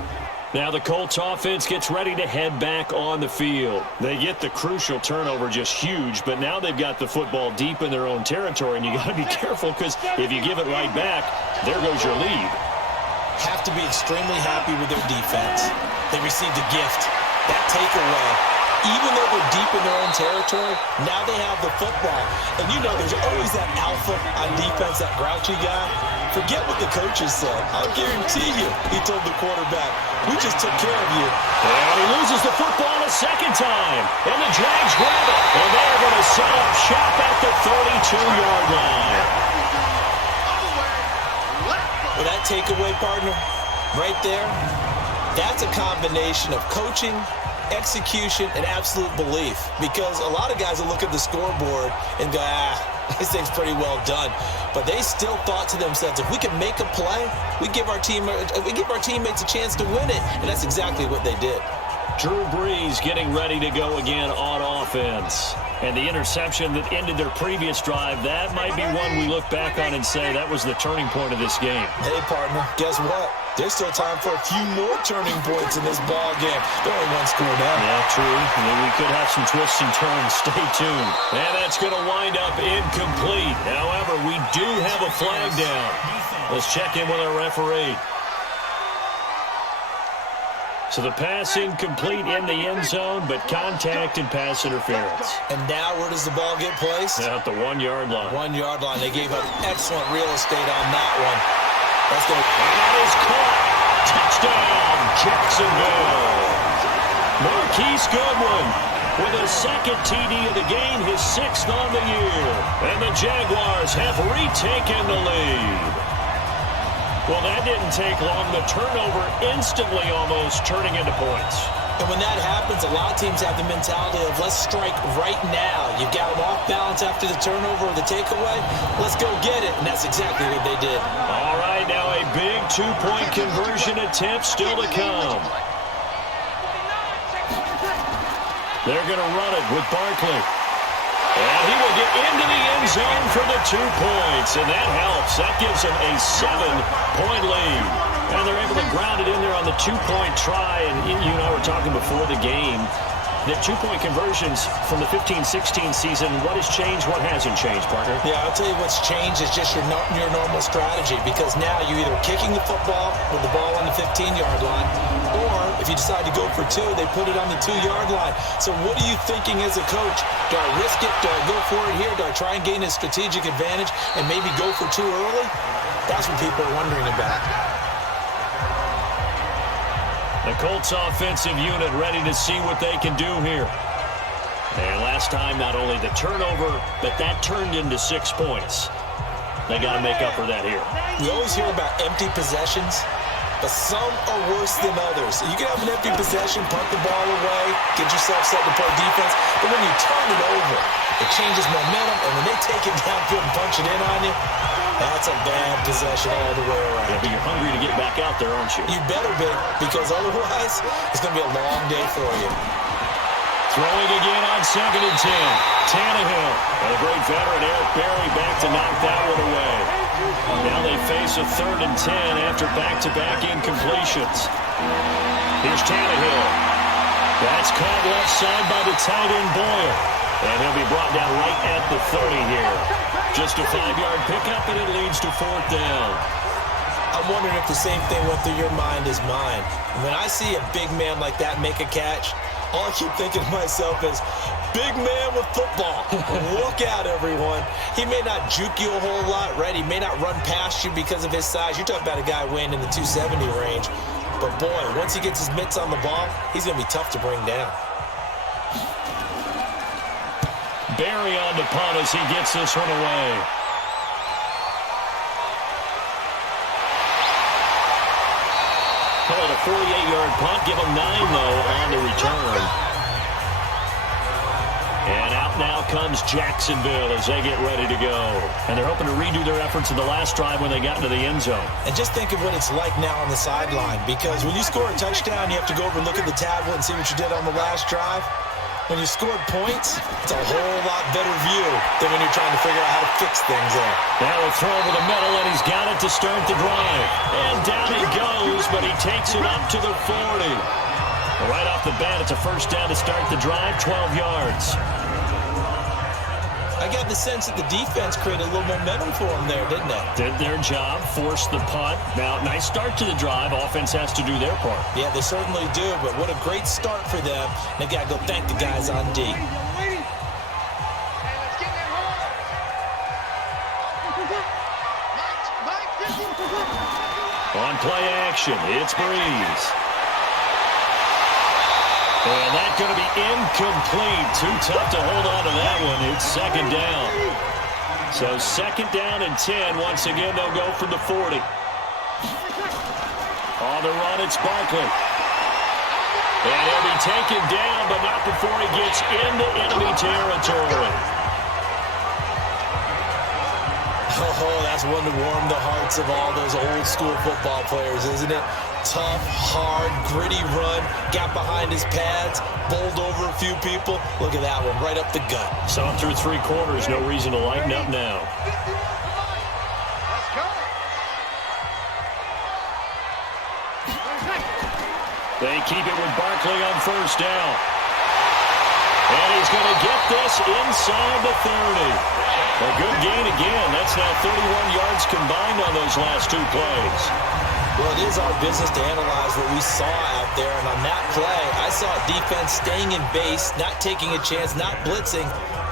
Now the Colts offense gets ready to head back on the field. They get the crucial turnover, just huge, but now they've got the football deep in their own territory, and you got to be careful because if you give it right back, there goes your lead. Have to be extremely happy with their defense. They received a gift. That takeaway, even though they're deep in their own territory, now they have the football. And you know there's always that alpha on defense, that grouchy guy. Forget what the coaches said. I'll guarantee you, he told the quarterback, we just took care of you. And he loses the football a second time. And the Jags grab it. And they're going to set up shop at the 32-yard line. Well, that takeaway, partner, right there, that's a combination of coaching, execution, and absolute belief. Because a lot of guys will look at the scoreboard and go, this thing's pretty well done. But they still thought to themselves, if we can make a play, we give our teammates a chance to win it. And that's exactly what they did. Drew Brees getting ready to go again on offense. And the interception that ended their previous drive, that might be one we look back on and say that was the turning point of this game. Hey, partner, guess what? There's still time for a few more turning points in this ball game. They're only one score down. Yeah, true. I mean, we could have some twists and turns. Stay tuned. And that's going to wind up incomplete. However, we do have a flag down. Let's check in with our referee. So the pass incomplete in the end zone, but contact and pass interference. And now where does the ball get placed? At the 1-yard line. 1-yard line. They gave up excellent real estate on that one. That's going to... And that is caught. Touchdown, Jacksonville. Marquise Goodwin with a second TD of the game, his 6th on the year. And the Jaguars have retaken the lead. Well, that didn't take long. The turnover instantly almost turning into points. And when that happens, a lot of teams have the mentality of let's strike right now. You've got them off balance after the turnover or the takeaway. Let's go get it. And that's exactly what they did. All right, now a big 2-point conversion attempt still to come. They're going to run it with Barkley. And he will get into the end zone for the 2 points, and that helps. That gives them a 7-point lead. And they're able to ground it in there on the 2-point try. And you and I were talking before the game that 2-point conversions from the 15-16 season, what has changed, what hasn't changed, partner? Yeah, I'll tell you what's changed is just your normal strategy, because now you're either kicking the football with the ball on the 15-yard line, or if you decide to go for 2, they put it on the 2-yard line. So what are you thinking as a coach? Do I risk it? Do I go for it here? Do I try and gain a strategic advantage and maybe go for 2 early? That's what people are wondering about. The Colts offensive unit ready to see what they can do here. And last time, not only the turnover, but that turned into 6 points. They got to make up for that here. We always hear about empty possessions, but some are worse than others. You can have an empty possession, punt the ball away, get yourself set to play defense, but when you turn it over, it changes momentum, and when they take it downfield and punch it in on you, that's a bad possession all the way around. Yeah, but you're hungry to get back out there, aren't you? You better be, because otherwise, it's going to be a long day for you. Throwing again on 2nd and 10. Tannehill. And a great veteran, Eric Berry, back to knock that one away. Now they face a 3rd and 10 after back-to-back incompletions. Here's Tannehill. That's caught left side by the tight end Boyle. And he'll be brought down right at the 30 here. Just a 5-yard pickup, and it leads to 4th down. I'm wondering if the same thing went through your mind as mine. When I see a big man like that make a catch, all I keep thinking to myself is, big man with football. Look out, everyone. He may not juke you a whole lot, right? He may not run past you because of his size. You're talking about a guy weighing in the 270 range. But, boy, once he gets his mitts on the ball, he's going to be tough to bring down. Berry on the punt as he gets this one away. Call it a 48-yard punt. Give him 9, though, on the return. And out now comes Jacksonville as they get ready to go. And they're hoping to redo their efforts in the last drive when they got into the end zone. And just think of what it's like now on the sideline, because when you score a touchdown, you have to go over and look at the tablet and see what you did on the last drive. When you scored points, it's a whole lot better view than when you're trying to figure out how to fix things there. Now a throw over the middle, and he's got it to start the drive. And down he goes, but he takes it up to the 40. Right off the bat, it's a 1st down to start the drive, 12 yards. I got the sense that the defense created a little momentum for them there, didn't it? Did their job, forced the punt. Now, nice start to the drive. Offense has to do their part. Yeah, they certainly do, but what a great start for them. They got to go thank the guys on D. On play action, it's Breeze. And that's going to be incomplete. Too tough to hold on to that one. It's 2nd down. So 2nd down and 10. Once again, they'll go from the 40. On the run, it's Barkley. And he'll be taken down, but not before he gets into enemy territory. Oh, that's one to warm the hearts of all those old school football players, isn't it? Tough, hard, gritty run, got behind his pads, bowled over a few people. Look at that one, right up the gut. Saw him through 3 quarters, no reason to lighten up now. They keep it with Barkley on 1st down. And he's going to get this inside the 30. A good gain again. That's now 31 yards combined on those last 2 plays. Well, it is our business to analyze what we saw out there, and on that play, I saw defense staying in base, not taking a chance, not blitzing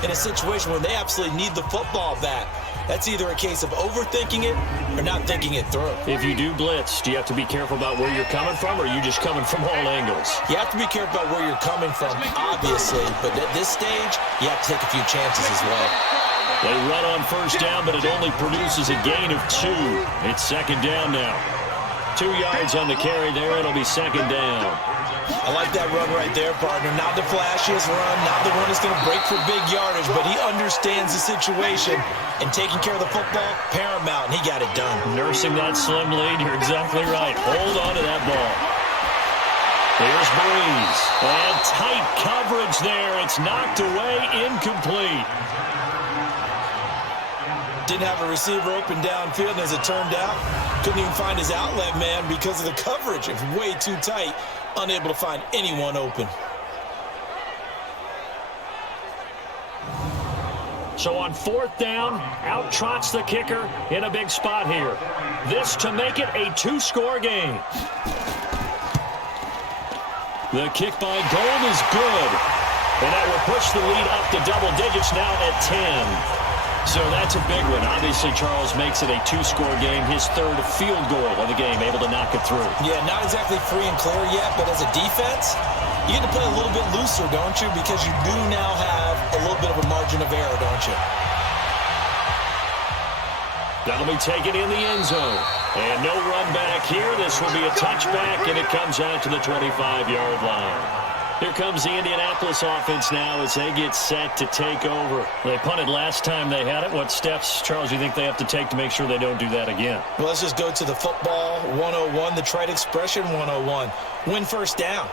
in a situation where they absolutely need the football back. That's either a case of overthinking it or not thinking it through. If you do blitz, do you have to be careful about where you're coming from, or are you just coming from all angles? You have to be careful about where you're coming from, obviously, but at this stage, you have to take a few chances as well. They run on first down, but it only produces a gain of 2. It's second down now. 2 yards on the carry there. It'll be second down. I like that run right there, partner. Not the flashiest run, not the one that's going to break for big yardage, but he understands the situation, and taking care of the football, paramount, and he got it done. Nursing that slim lead, you're exactly right. Hold on to that ball. Here's Breeze. And tight coverage there. It's knocked away, incomplete. Didn't have a receiver open downfield, and as it turned out, couldn't even find his outlet man because of the coverage. It's way too tight, unable to find anyone open. So on fourth down, out trots the kicker in a big spot here. This to make it a 2-score game. The kick by Gold is good. And that will push the lead up to double digits now at 10. So that's a big one. Obviously, Charles makes it a 2-score game. His third field goal of the game, able to knock it through. Yeah, not exactly free and clear yet, but as a defense, you get to play a little bit looser, don't you? Because you do now have a little bit of a margin of error, don't you? That'll be taken in the end zone. And no run back here. This will be a touchback, and it comes out to the 25-yard line. Here comes the Indianapolis offense now as they get set to take over. They punted last time they had it. What steps, Charles, do you think they have to take to make sure they don't do that again? Well, let's just go to the football 101, the trite expression 101. Win first down.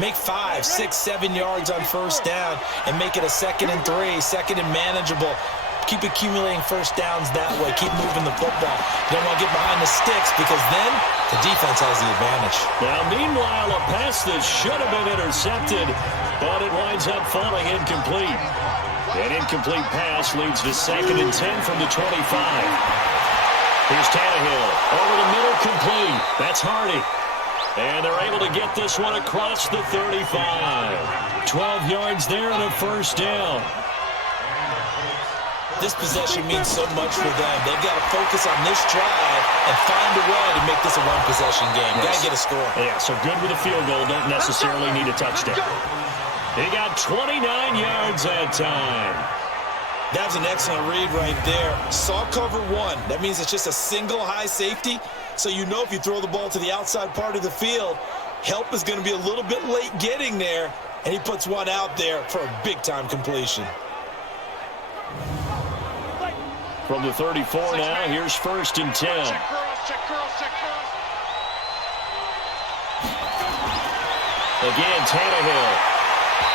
Make 5, 6, 7 yards on first down and make it a 2nd and 3, second and manageable. Keep accumulating first downs that way. Keep moving the football. You don't want to get behind the sticks because then the defense has the advantage. Now, meanwhile, a pass that should have been intercepted, but it winds up falling incomplete. An incomplete pass leads to 2nd and 10 from the 25. Here's Tannehill. Over the middle, complete. That's Hardy. And they're able to get this one across the 35. 12 yards there and a first down. This possession means so much for them. They've got to focus on this drive and find a way to make this a one-possession game. Got to get a score. Yeah, so good with a field goal. Don't necessarily need a touchdown. He got 29 yards that time. That was an excellent read right there. Saw cover 1. That means it's just a single high safety. So you know if you throw the ball to the outside part of the field, help is going to be a little bit late getting there. And he puts one out there for a big-time completion. From the 34 now, here's 1st and 10. Check curls, check curls, check curls. Again, Tannehill.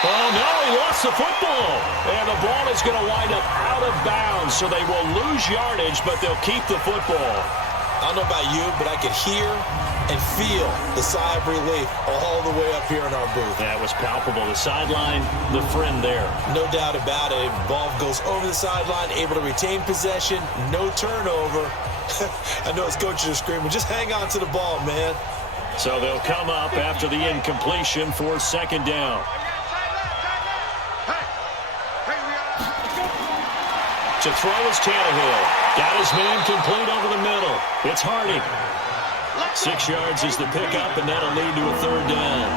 Oh, no, he lost the football. And the ball is going to wind up out of bounds, so they will lose yardage, but they'll keep the football. I don't know about you, but I could hear and feel the sigh of relief all the way up here in our booth. That was palpable. The sideline, the friend there. No doubt about it. Ball goes over the sideline, able to retain possession, no turnover. I know his coaches are screaming, just hang on to the ball, man. So they'll come up after the incompletion for 2nd down. To throw is Tannehill. Got his man complete over the middle. It's Hardy. 6 yards is the pickup, and that'll lead to a 3rd down.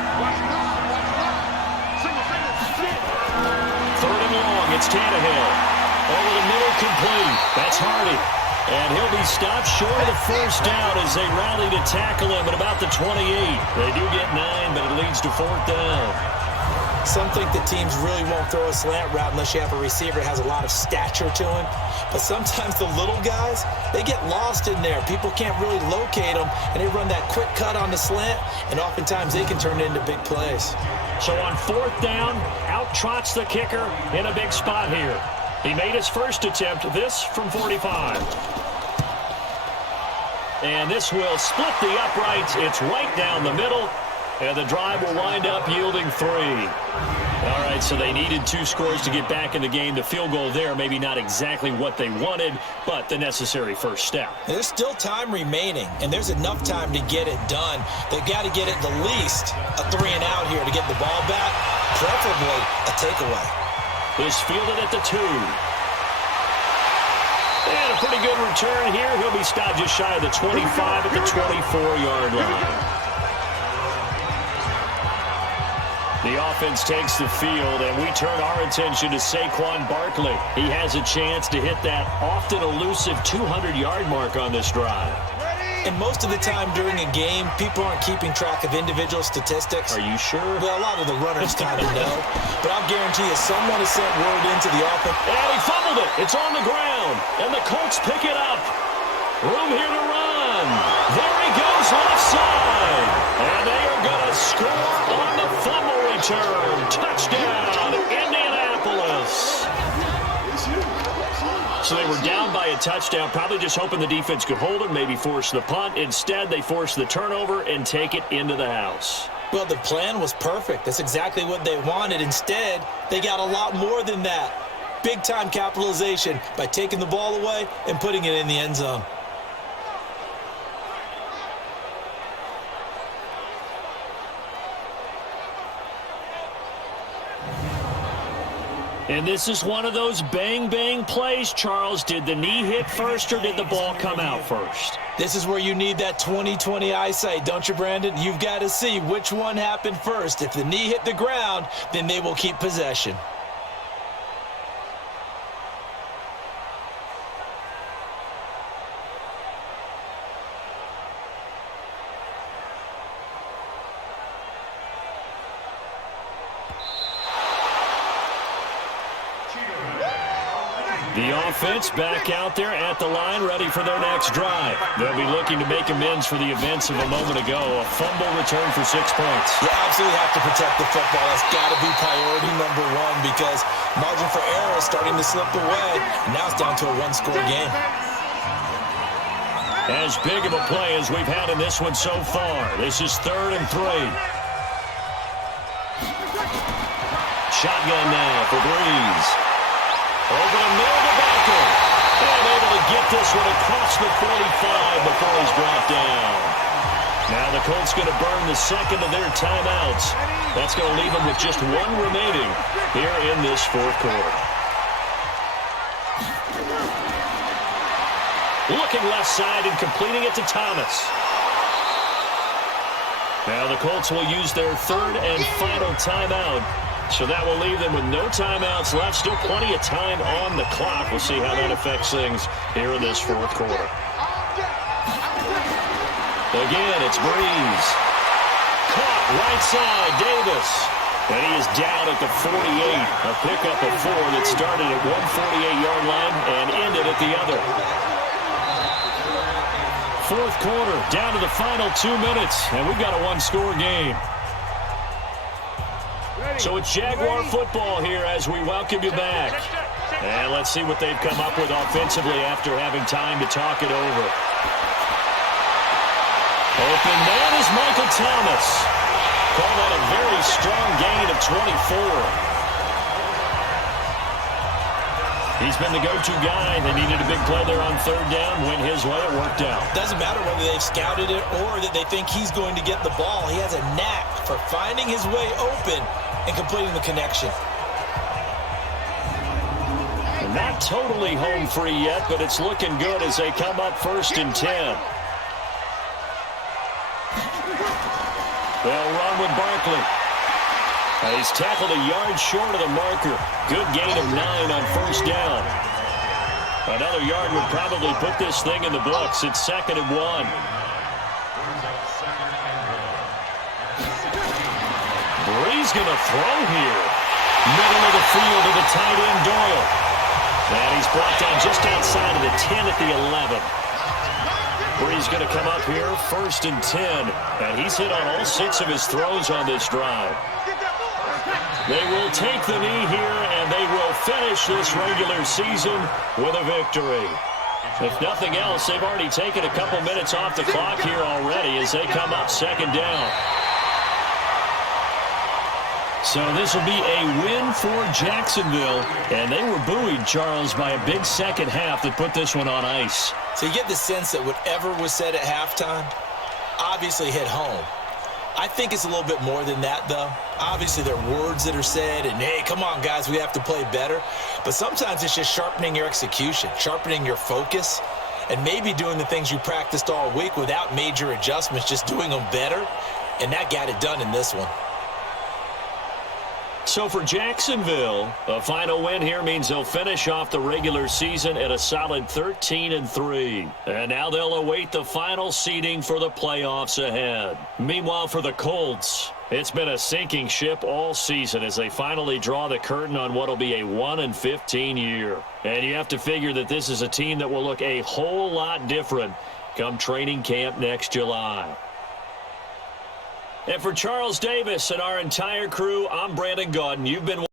3rd and long, it's Tannehill. Over the middle, complete. That's Hardy. And he'll be stopped short of the first down as they rally to tackle him at about the 28. They do get 9, but it leads to 4th down. Some think that teams really won't throw a slant route unless you have a receiver that has a lot of stature to him. But sometimes the little guys, they get lost in there. People can't really locate them, and they run that quick cut on the slant, and oftentimes they can turn it into big plays. So on 4th down, out trots the kicker in a big spot here. He made his first attempt, this from 45. And this will split the uprights. It's right down the middle. And the drive will wind up yielding 3. All right, so they needed 2 scores to get back in the game. The field goal there, maybe not exactly what they wanted, but the necessary first step. There's still time remaining, and there's enough time to get it done. They've got to get at the least a 3-and-out here to get the ball back, preferably a takeaway. Is fielded at the 2. And a pretty good return here. He'll be stopped just shy of the 25 at the 24-yard line. The offense takes the field, and we turn our attention to Saquon Barkley. He has a chance to hit that often elusive 200-yard mark on this drive. And most of the time during a game, people aren't keeping track of individual statistics. Are you sure? Well, a lot of the runners kind of know. But I'll guarantee you someone has sent word into the offense. And he fumbled it. It's on the ground. And the Colts pick it up. Room here to run. There he goes left side. And they are going to score on the fumble return. Touchdown, Indianapolis. So they were down by a touchdown, probably just hoping the defense could hold it, maybe force the punt. Instead, they force the turnover and take it into the house. Well, the plan was perfect. That's exactly what they wanted. Instead, they got a lot more than that. Big-time capitalization by taking the ball away and putting it in the end zone. And this is one of those bang-bang plays, Charles. Did the knee hit first or did the ball come out first? This is where you need that 20/20 eyesight, don't you, Brandon? You've got to see which one happened first. If the knee hit the ground, then they will keep possession. The offense back out there at the line, ready for their next drive. They'll be looking to make amends for the events of a moment ago. A fumble return for 6 points. You absolutely have to protect the football. That's got to be priority number one because margin for error is starting to slip away. And now it's down to a one-score game. As big of a play as we've had in this one so far. This is 3rd and 3. Shotgun now for Breeze. Over the middle to Baker. And able to get this one across the 45 before he's brought down. Now the Colts going to burn the second of their timeouts. That's going to leave them with just 1 remaining here in this 4th quarter. Looking left side and completing it to Thomas. Now the Colts will use their 3rd and final timeout. So that will leave them with no timeouts left. Still plenty of time on the clock. We'll see how that affects things here in this 4th quarter. Again, it's Breeze. Caught right side, Davis. And he is down at the 48. A pickup of 4 that started at 148-yard line and ended at the other. 4th quarter, down to the final 2 minutes. And we've got a 1-score game. So it's Jaguar football here as we welcome you back. And let's see what they've come up with offensively after having time to talk it over. Open man is Michael Thomas. Call that a very strong gain of 24. He's been the go-to guy. They needed a big play there on 3rd down. Went his way. It worked out. Doesn't matter whether they've scouted it or that they think he's going to get the ball. He has a knack for finding his way open and completing the connection. Not totally home free yet, but it's looking good as they come up 1st and 10. They'll run with Barkley. He's tackled a yard short of the marker. Good gain of 9 on 1st down. Another yard would probably put this thing in the books. It's 2nd and 1. Breeze going to throw here. Middle of the field to the tight end, Doyle. And he's brought down just outside of the 10 at the 11. Breeze going to come up here, 1st and 10. And he's hit on all 6 of his throws on this drive. They will take the knee here, and they will finish this regular season with a victory. If nothing else, they've already taken a couple minutes off the clock here already as they come up 2nd down. So this will be a win for Jacksonville, and they were buoyed, Charles, by a big second half that put this one on ice. So you get the sense that whatever was said at halftime obviously hit home. I think it's a little bit more than that, though. Obviously, there are words that are said, and, hey, come on, guys, we have to play better. But sometimes it's just sharpening your execution, sharpening your focus, and maybe doing the things you practiced all week without major adjustments, just doing them better. And that got it done in this one. So for Jacksonville, a final win here means they'll finish off the regular season at a solid 13-3. And now they'll await the final seeding for the playoffs ahead. Meanwhile, for the Colts, it's been a sinking ship all season as they finally draw the curtain on what will be a 1-15 year. And you have to figure that this is a team that will look a whole lot different come training camp next July. And for Charles Davis and our entire crew, I'm Brandon Gaudin. You've been